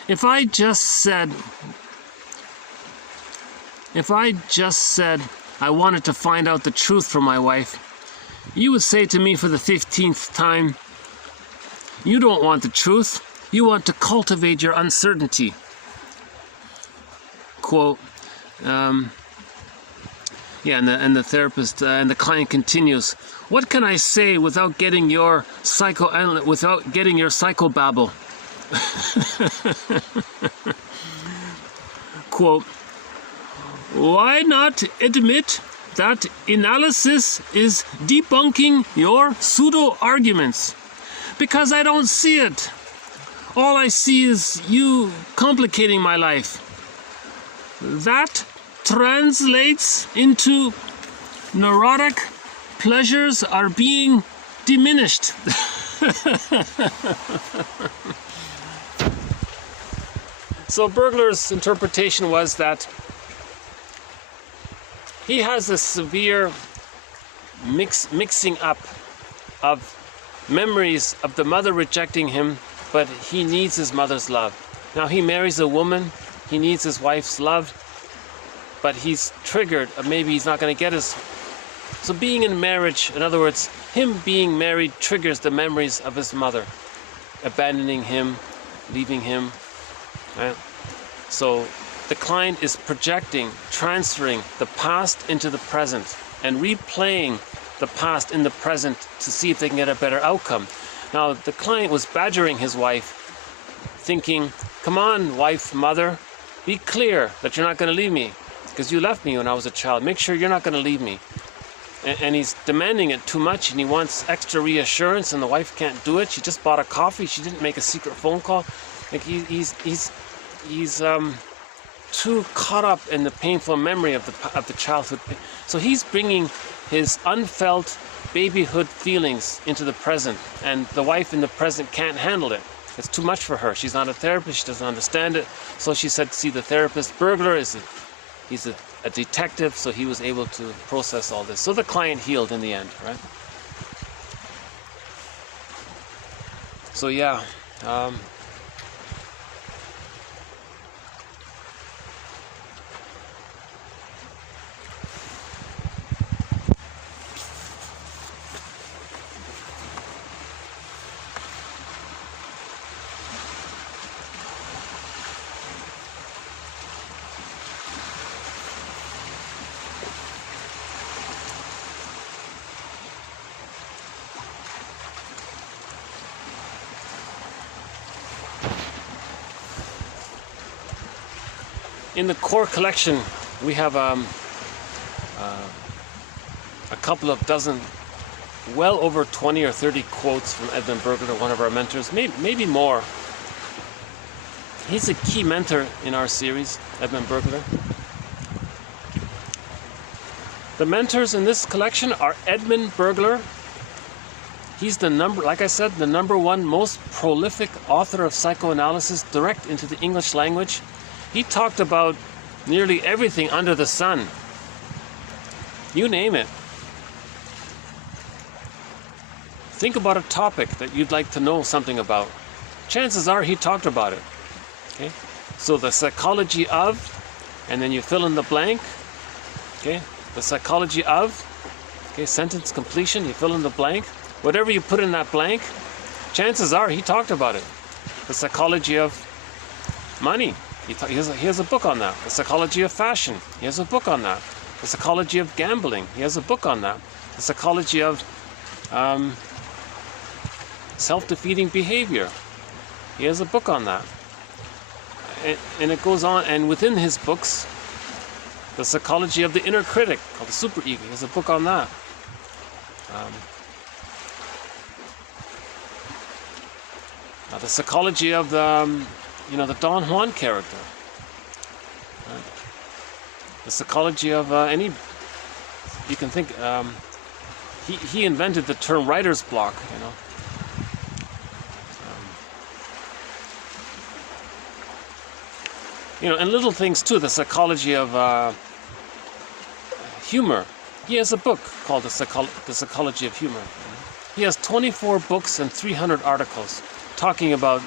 If I just said I wanted to find out the truth from my wife, you would say to me for the 15th time, you don't want the truth. You want to cultivate your uncertainty." Quote. And the therapist and the client continues, "What can I say without getting your psychobabble?" Quote, "Why not admit that analysis is debunking your pseudo-arguments? Because I don't see it. All I see is you complicating my life. That translates into neurotic pleasures are being diminished." So Burglar's interpretation was that he has a severe mixing up of memories of the mother rejecting him, but he needs his mother's love. Now he marries a woman, he needs his wife's love, but he's triggered, or maybe he's not going to get his... So being in marriage, in other words, him being married triggers the memories of his mother, abandoning him, leaving him, right? So the client is projecting, transferring the past into the present, and replaying the past in the present to see if they can get a better outcome. Now, the client was badgering his wife, thinking, "Come on, wife, mother, be clear that you're not going to leave me, because you left me when I was a child. Make sure you're not going to leave me." And he's demanding it too much, and he wants extra reassurance, and the wife can't do it. She just bought a coffee. She didn't make a secret phone call. Like he's too caught up in the painful memory of the childhood. So he's bringing his unfelt babyhood feelings into the present, and the wife in the present can't handle it. It's too much for her. She's not a therapist. She doesn't understand it. So she said, "See the therapist." Burglar he's a detective, so he was able to process all this. So the client healed in the end, right? So yeah. In the core collection, we have a couple of dozen, well over 20 or 30 quotes from Edmund Burglar, one of our mentors, maybe more. He's a key mentor in our series, Edmund Burglar. The mentors in this collection are Edmund Burglar. He's like I said, the #1 most prolific author of psychoanalysis direct into the English language. He talked about nearly everything under the sun. You name it. Think about a topic that you'd like to know something about. Chances are he talked about it. Okay? So the psychology of, and then you fill in the blank. Okay? The psychology of, okay, sentence completion, you fill in the blank. Whatever you put in that blank, chances are he talked about it. The psychology of money, he has a book on that. The psychology of fashion, he has a book on that. The psychology of gambling, he has a book on that. The psychology of self-defeating behavior, he has a book on that. And it goes on, and within his books, the psychology of the inner critic, called the superego, he has a book on that. The psychology of the, the Don Juan character. The psychology of any, you can think, he invented the term writer's block, and little things too, the psychology of humor. He has a book called The Psychology of Humor. He has 24 books and 300 articles talking about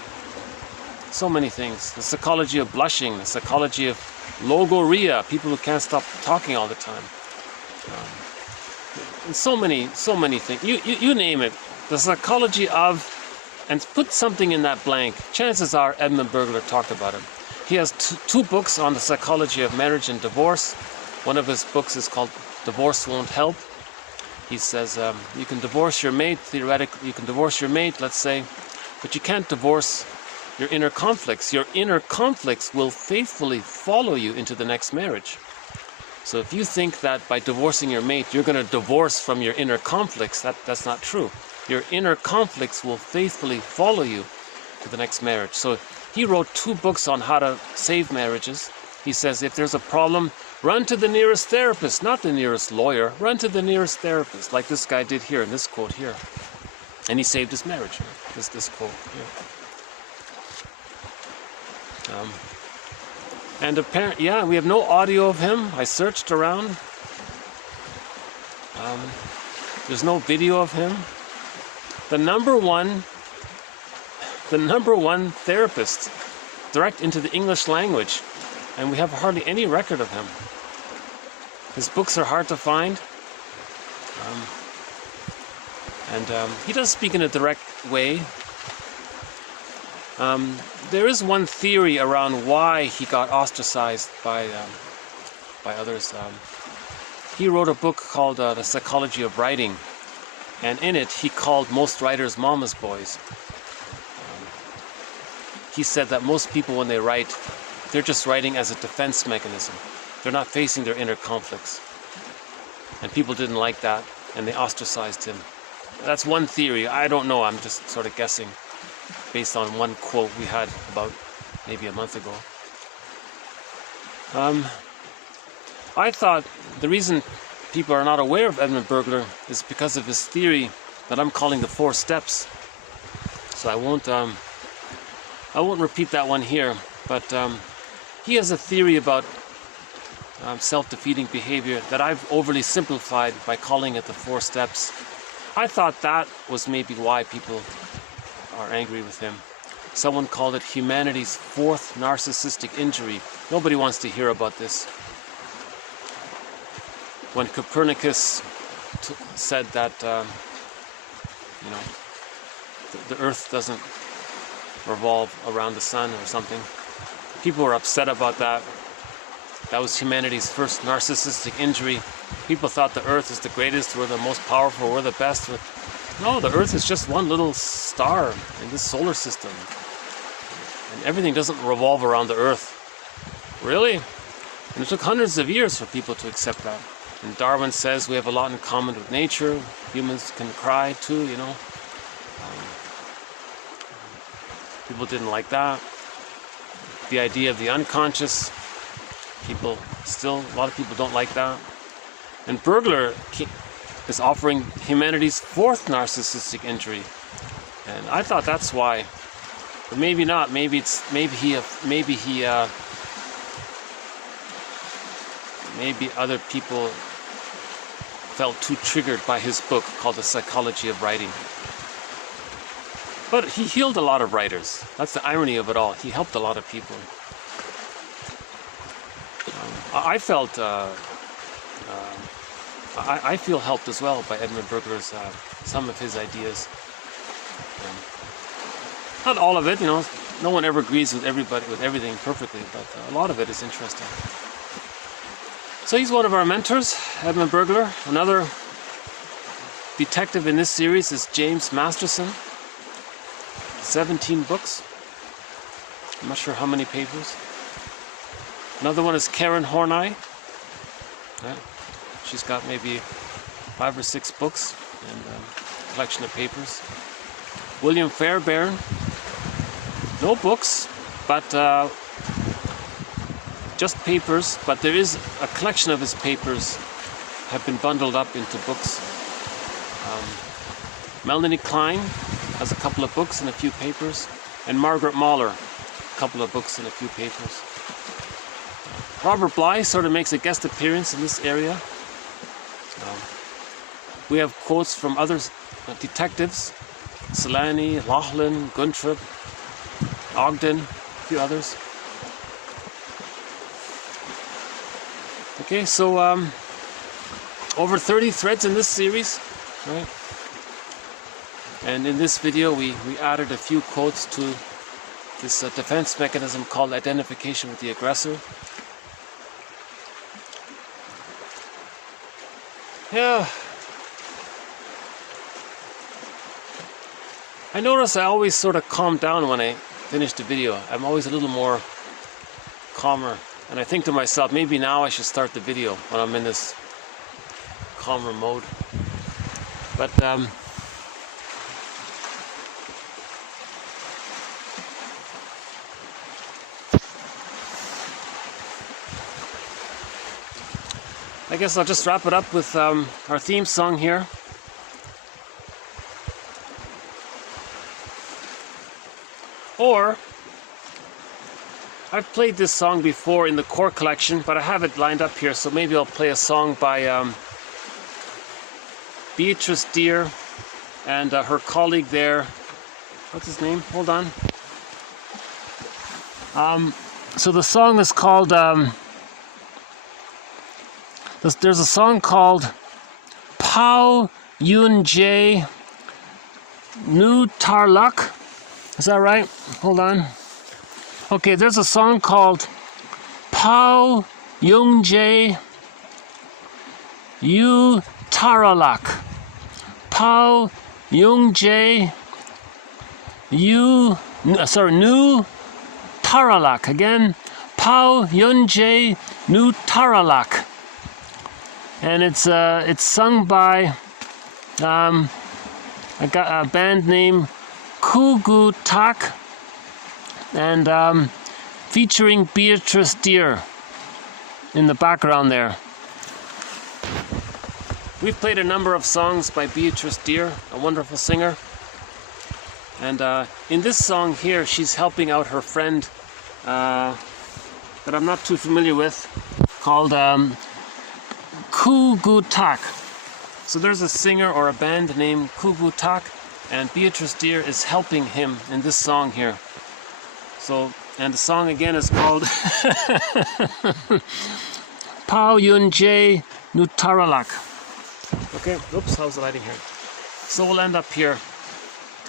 so many things. The psychology of blushing, the psychology of logorrhea, people who can't stop talking all the time. And so many things. You name it. The psychology of, and put something in that blank. Chances are Edmund Burglar talked about it. He has two books on the psychology of marriage and divorce. One of his books is called Divorce Won't Help. He says you can divorce your mate, theoretically, you can divorce your mate, let's say, but you can't divorce your inner conflicts. Your inner conflicts will faithfully follow you into the next marriage. So if you think that by divorcing your mate, you're going to divorce from your inner conflicts, that's not true. Your inner conflicts will faithfully follow you to the next marriage. So he wrote 2 books on how to save marriages. He says if there's a problem, run to the nearest therapist, not the nearest lawyer. Run to the nearest therapist, like this guy did here in this quote here. And he saved his marriage, this quote here. And apparently, we have no audio of him. I searched around. There's no video of him. The number one therapist, direct into the English language, and we have hardly any record of him. His books are hard to find, and he does speak in a direct way. There is one theory around why he got ostracized by others. He wrote a book called The Psychology of Writing, and in it he called most writers mama's boys. He said that most people, when they write, they're just writing as a defense mechanism. They're not facing their inner conflicts. And people didn't like that, and they ostracized him. That's one theory. I don't know. I'm just sort of guessing based on one quote we had about maybe a month ago. I thought the reason people are not aware of Edmund Burglar is because of his theory that I'm calling the 4 steps. So I won't repeat that one here, but he has a theory about self-defeating behavior that I've overly simplified by calling it the 4 steps. I thought that was maybe why people are angry with him. Someone called it humanity's 4th narcissistic injury. Nobody wants to hear about this. When Copernicus said that the Earth doesn't revolve around the sun or something, people were upset about that. That was humanity's first narcissistic injury. People thought the Earth is the greatest, we're the most powerful, we're the best. No, the Earth is just one little star in this solar system. And everything doesn't revolve around the Earth. Really? And it took hundreds of years for people to accept that. And Darwin says we have a lot in common with nature. Humans can cry too, People didn't like that. The idea of the unconscious, a lot of people don't like that. And Burglar is offering humanity's 4th narcissistic injury. And I thought that's why. But maybe not. Maybe he maybe other people felt too triggered by his book called The Psychology of Writing. But he healed a lot of writers. That's the irony of it all. He helped a lot of people. I feel helped as well by Edmund Burger's some of his ideas. Not all of it, you know. No one ever agrees with everything perfectly, but a lot of it is interesting. So he's one of our mentors, Edmund Burglar. Another detective in this series is James Masterson. 17 books. I'm not sure how many papers. Another one is Karen Horney. Yeah, she's got maybe 5 or 6 books and a collection of papers. William Fairbairn. No books, but just papers. But there is a collection of his papers have been bundled up into books. Melanie Klein has a couple of books and a few papers, and Margaret Mahler, a couple of books and a few papers. Robert Bly sort of makes a guest appearance in this area. We have quotes from other detectives, Solani, Laughlin, Guntrip, Ogden, a few others. Okay, so over 30 threads in this series, right? And in this video we added a few quotes to this defense mechanism called identification with the aggressor. Yeah. I notice I always sort of calm down when I finish the video. I'm always a little more calmer. And I think to myself, maybe now I should start the video when I'm in this calmer mode. But I guess I'll just wrap it up with our theme song here. Or, I've played this song before in the core collection, but I have it lined up here, so maybe I'll play a song by Beatrice Deer and her colleague there. What's his name? Hold on. So the song is called... there's a song called Pao Yun Jae Nu Tar Lak. Is that right? Hold on. Okay, there's a song called Pao Yun Jae Nu Taralak. Pao Yun Jae Nu Taralak. Again, Pao Yun Jae Nu Taralak. And it's sung by a band named Kugu Tak and featuring Beatrice Deer in the background there. We've played a number of songs by Beatrice Deer, a wonderful singer. And in this song here, she's helping out her friend that I'm not too familiar with, called Kugu Tak. So there's a singer or a band named Kugu Tak, and Beatrice Deer is helping him in this song here. So, and the song again is called Pao Yun Jae Nu Taralak. Okay, oops, how's the lighting here? So we'll end up here.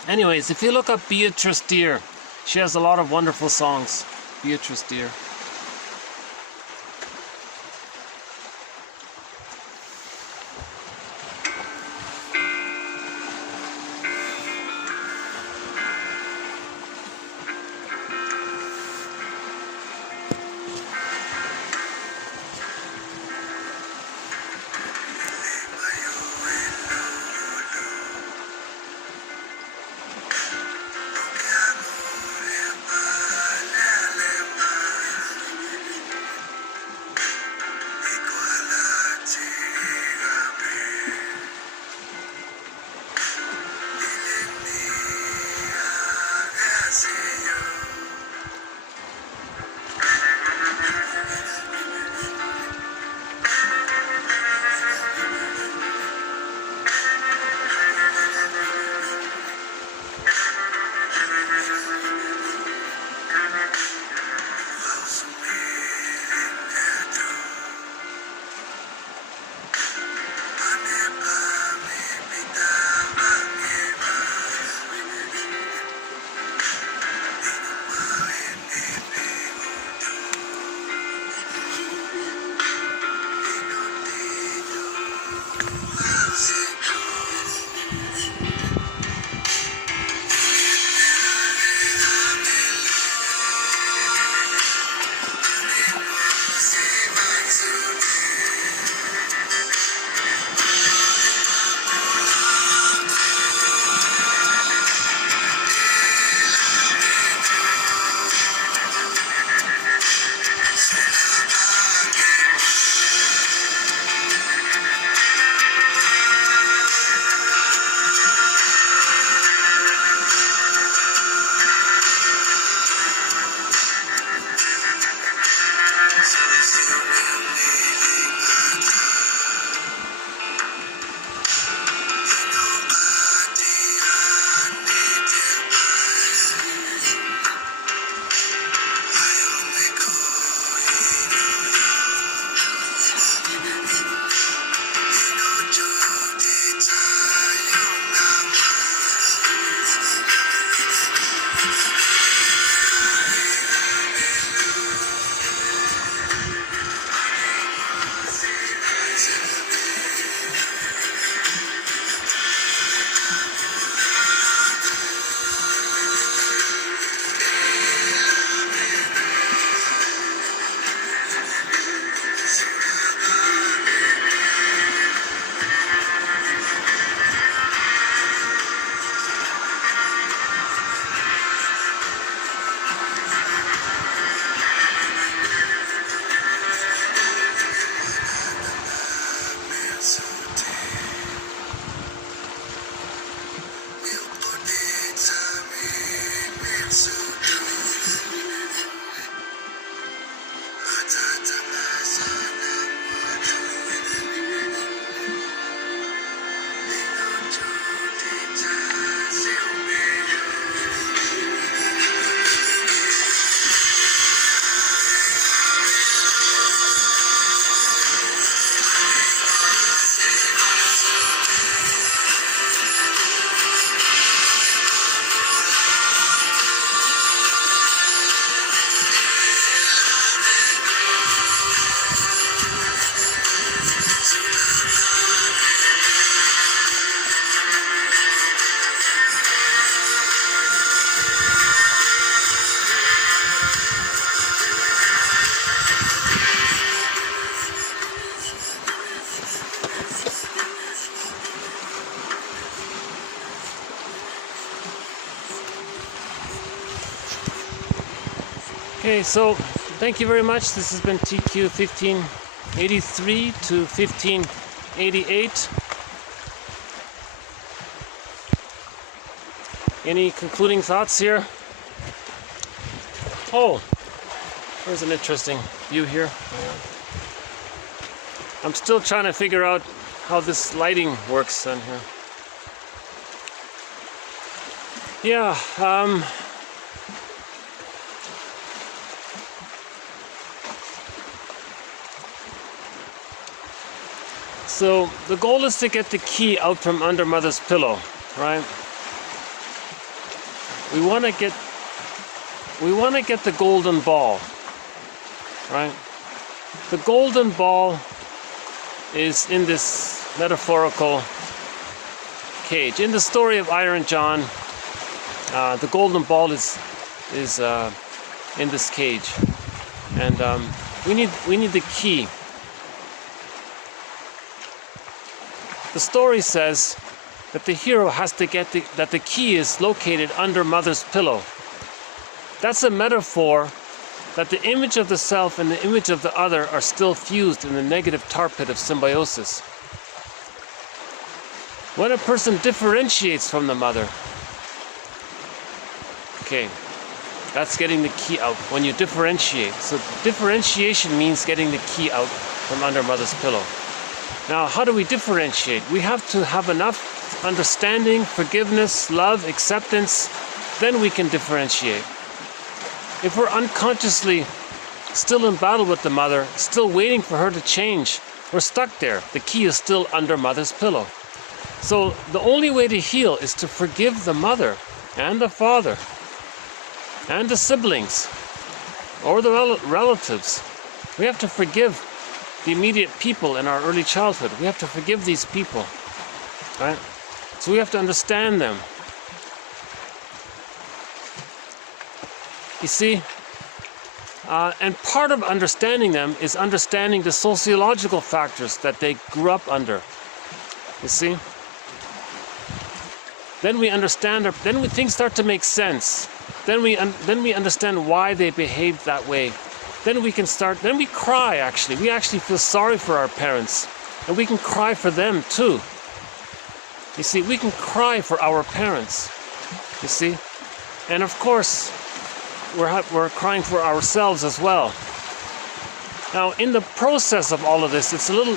Anyways, if you look up Beatrice Deer, she has a lot of wonderful songs. Beatrice Deer. Okay, so thank you very much. This has been TQ 1583 to 1588. Any concluding thoughts here? Oh, there's an interesting view here. I'm still trying to figure out how this lighting works on here. Yeah, so the goal is to get the key out from under mother's pillow, right? We want to get the golden ball, right? The golden ball is in this metaphorical cage. In the story of Iron John, the golden ball is in this cage, and we need the key. The story says that the hero has to get that the key is located under mother's pillow. That's a metaphor that the image of the self and the image of the other are still fused in the negative tar pit of symbiosis. When a person differentiates from the mother, okay, that's getting the key out. When you differentiate, so differentiation means getting the key out from under mother's pillow. Now, how do we differentiate? We have to have enough understanding, forgiveness, love, acceptance, then we can differentiate. If we're unconsciously still in battle with the mother, still waiting for her to change, we're stuck there. The key is still under mother's pillow. So the only way to heal is to forgive the mother and the father and the siblings or the relatives. We have to forgive the immediate people in our early childhood. We have to forgive these people, right? So we have to understand them. You see? And part of understanding them is understanding the sociological factors that they grew up under. You see? Then we understand, then things start to make sense. Then we understand why they behaved that way. Then we cry actually. We actually feel sorry for our parents. And we can cry for them too. You see, we can cry for our parents. You see? And of course, we're crying for ourselves as well. Now, in the process of all of this, it's a little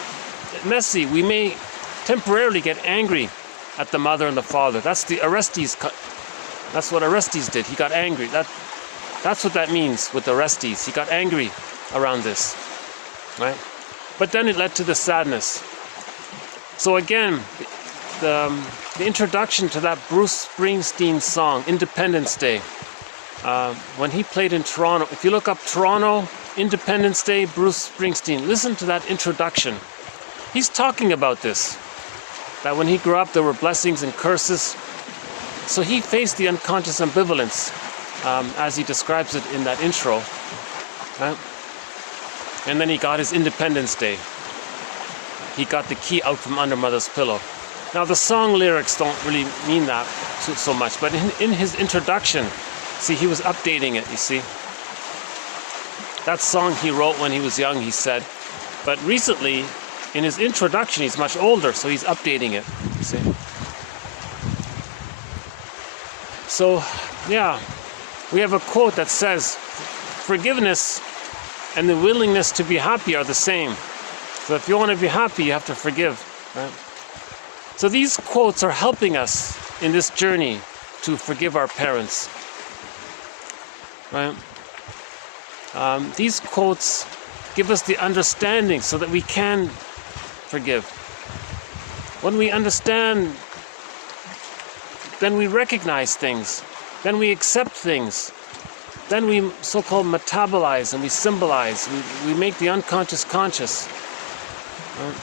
messy. We may temporarily get angry at the mother and the father. That's what Orestes did. He got angry. That's what that means with Orestes. He got angry around this, right? But then it led to the sadness. So again, the introduction to that Bruce Springsteen song, Independence Day, when he played in Toronto, if you look up Toronto, Independence Day, Bruce Springsteen, listen to that introduction. He's talking about this, that when he grew up there were blessings and curses. So he faced the unconscious ambivalence, as he describes it in that intro, right? And then he got his Independence Day. He got the key out from under mother's pillow. Now the song lyrics don't really mean that so much, but in his introduction, see, he was updating it, you see. That song he wrote when he was young, he said, but recently, in his introduction, he's much older, so he's updating it, you see. So, yeah, we have a quote that says, forgiveness and the willingness to be happy are the same. So if you want to be happy, you have to forgive, right? So these quotes are helping us in this journey to forgive our parents, right? These quotes give us the understanding so that we can forgive. When we understand, then we recognize things, then we accept things, then we so-called metabolize and we symbolize, we make the unconscious conscious. Right?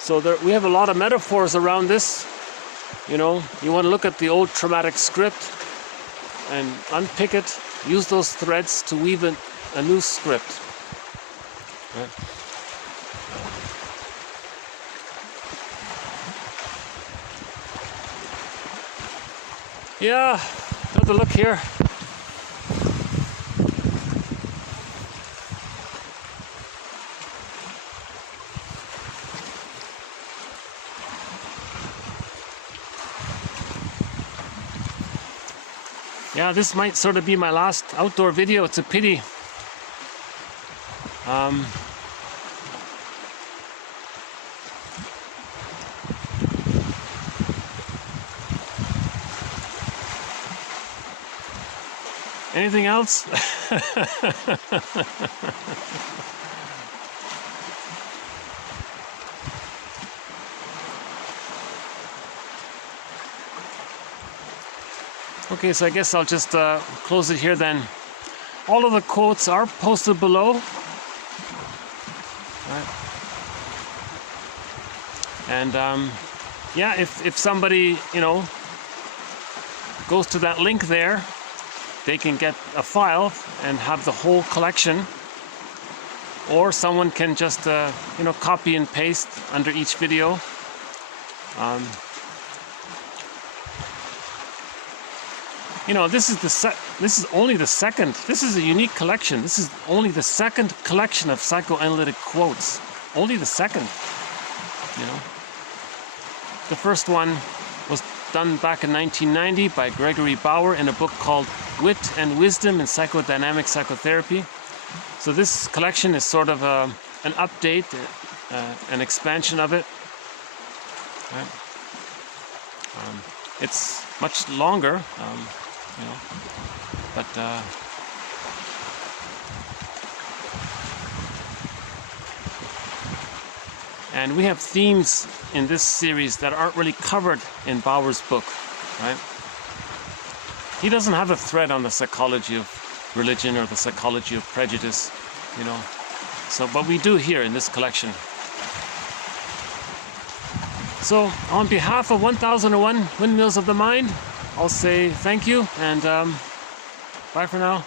So we have a lot of metaphors around this. You know, you want to look at the old traumatic script and unpick it, use those threads to weave a new script. Right? Yeah, another look here. yeah, this might sort of be my last outdoor video. It's a pity. Anything else? Okay, so I guess I'll just close it here then. All of the quotes are posted below. Right. And yeah, if somebody, you know, goes to that link there, they can get a file and have the whole collection, or someone can just you know, copy and paste under each video. You know, this is only the second. This is a unique collection. This is only the second collection of psychoanalytic quotes. Only the second. You know, the first one was done back in 1990 by Gregory Bauer in a book called Wit and Wisdom in Psychodynamic Psychotherapy. So this collection is sort of an update, an expansion of it. Right. It's much longer, you know, but and we have themes in this series that aren't really covered in Bauer's book, right? He doesn't have a thread on the psychology of religion or the psychology of prejudice, you know. So, but we do here in this collection. So, on behalf of 1001 Windmills of the Mind, I'll say thank you and bye for now.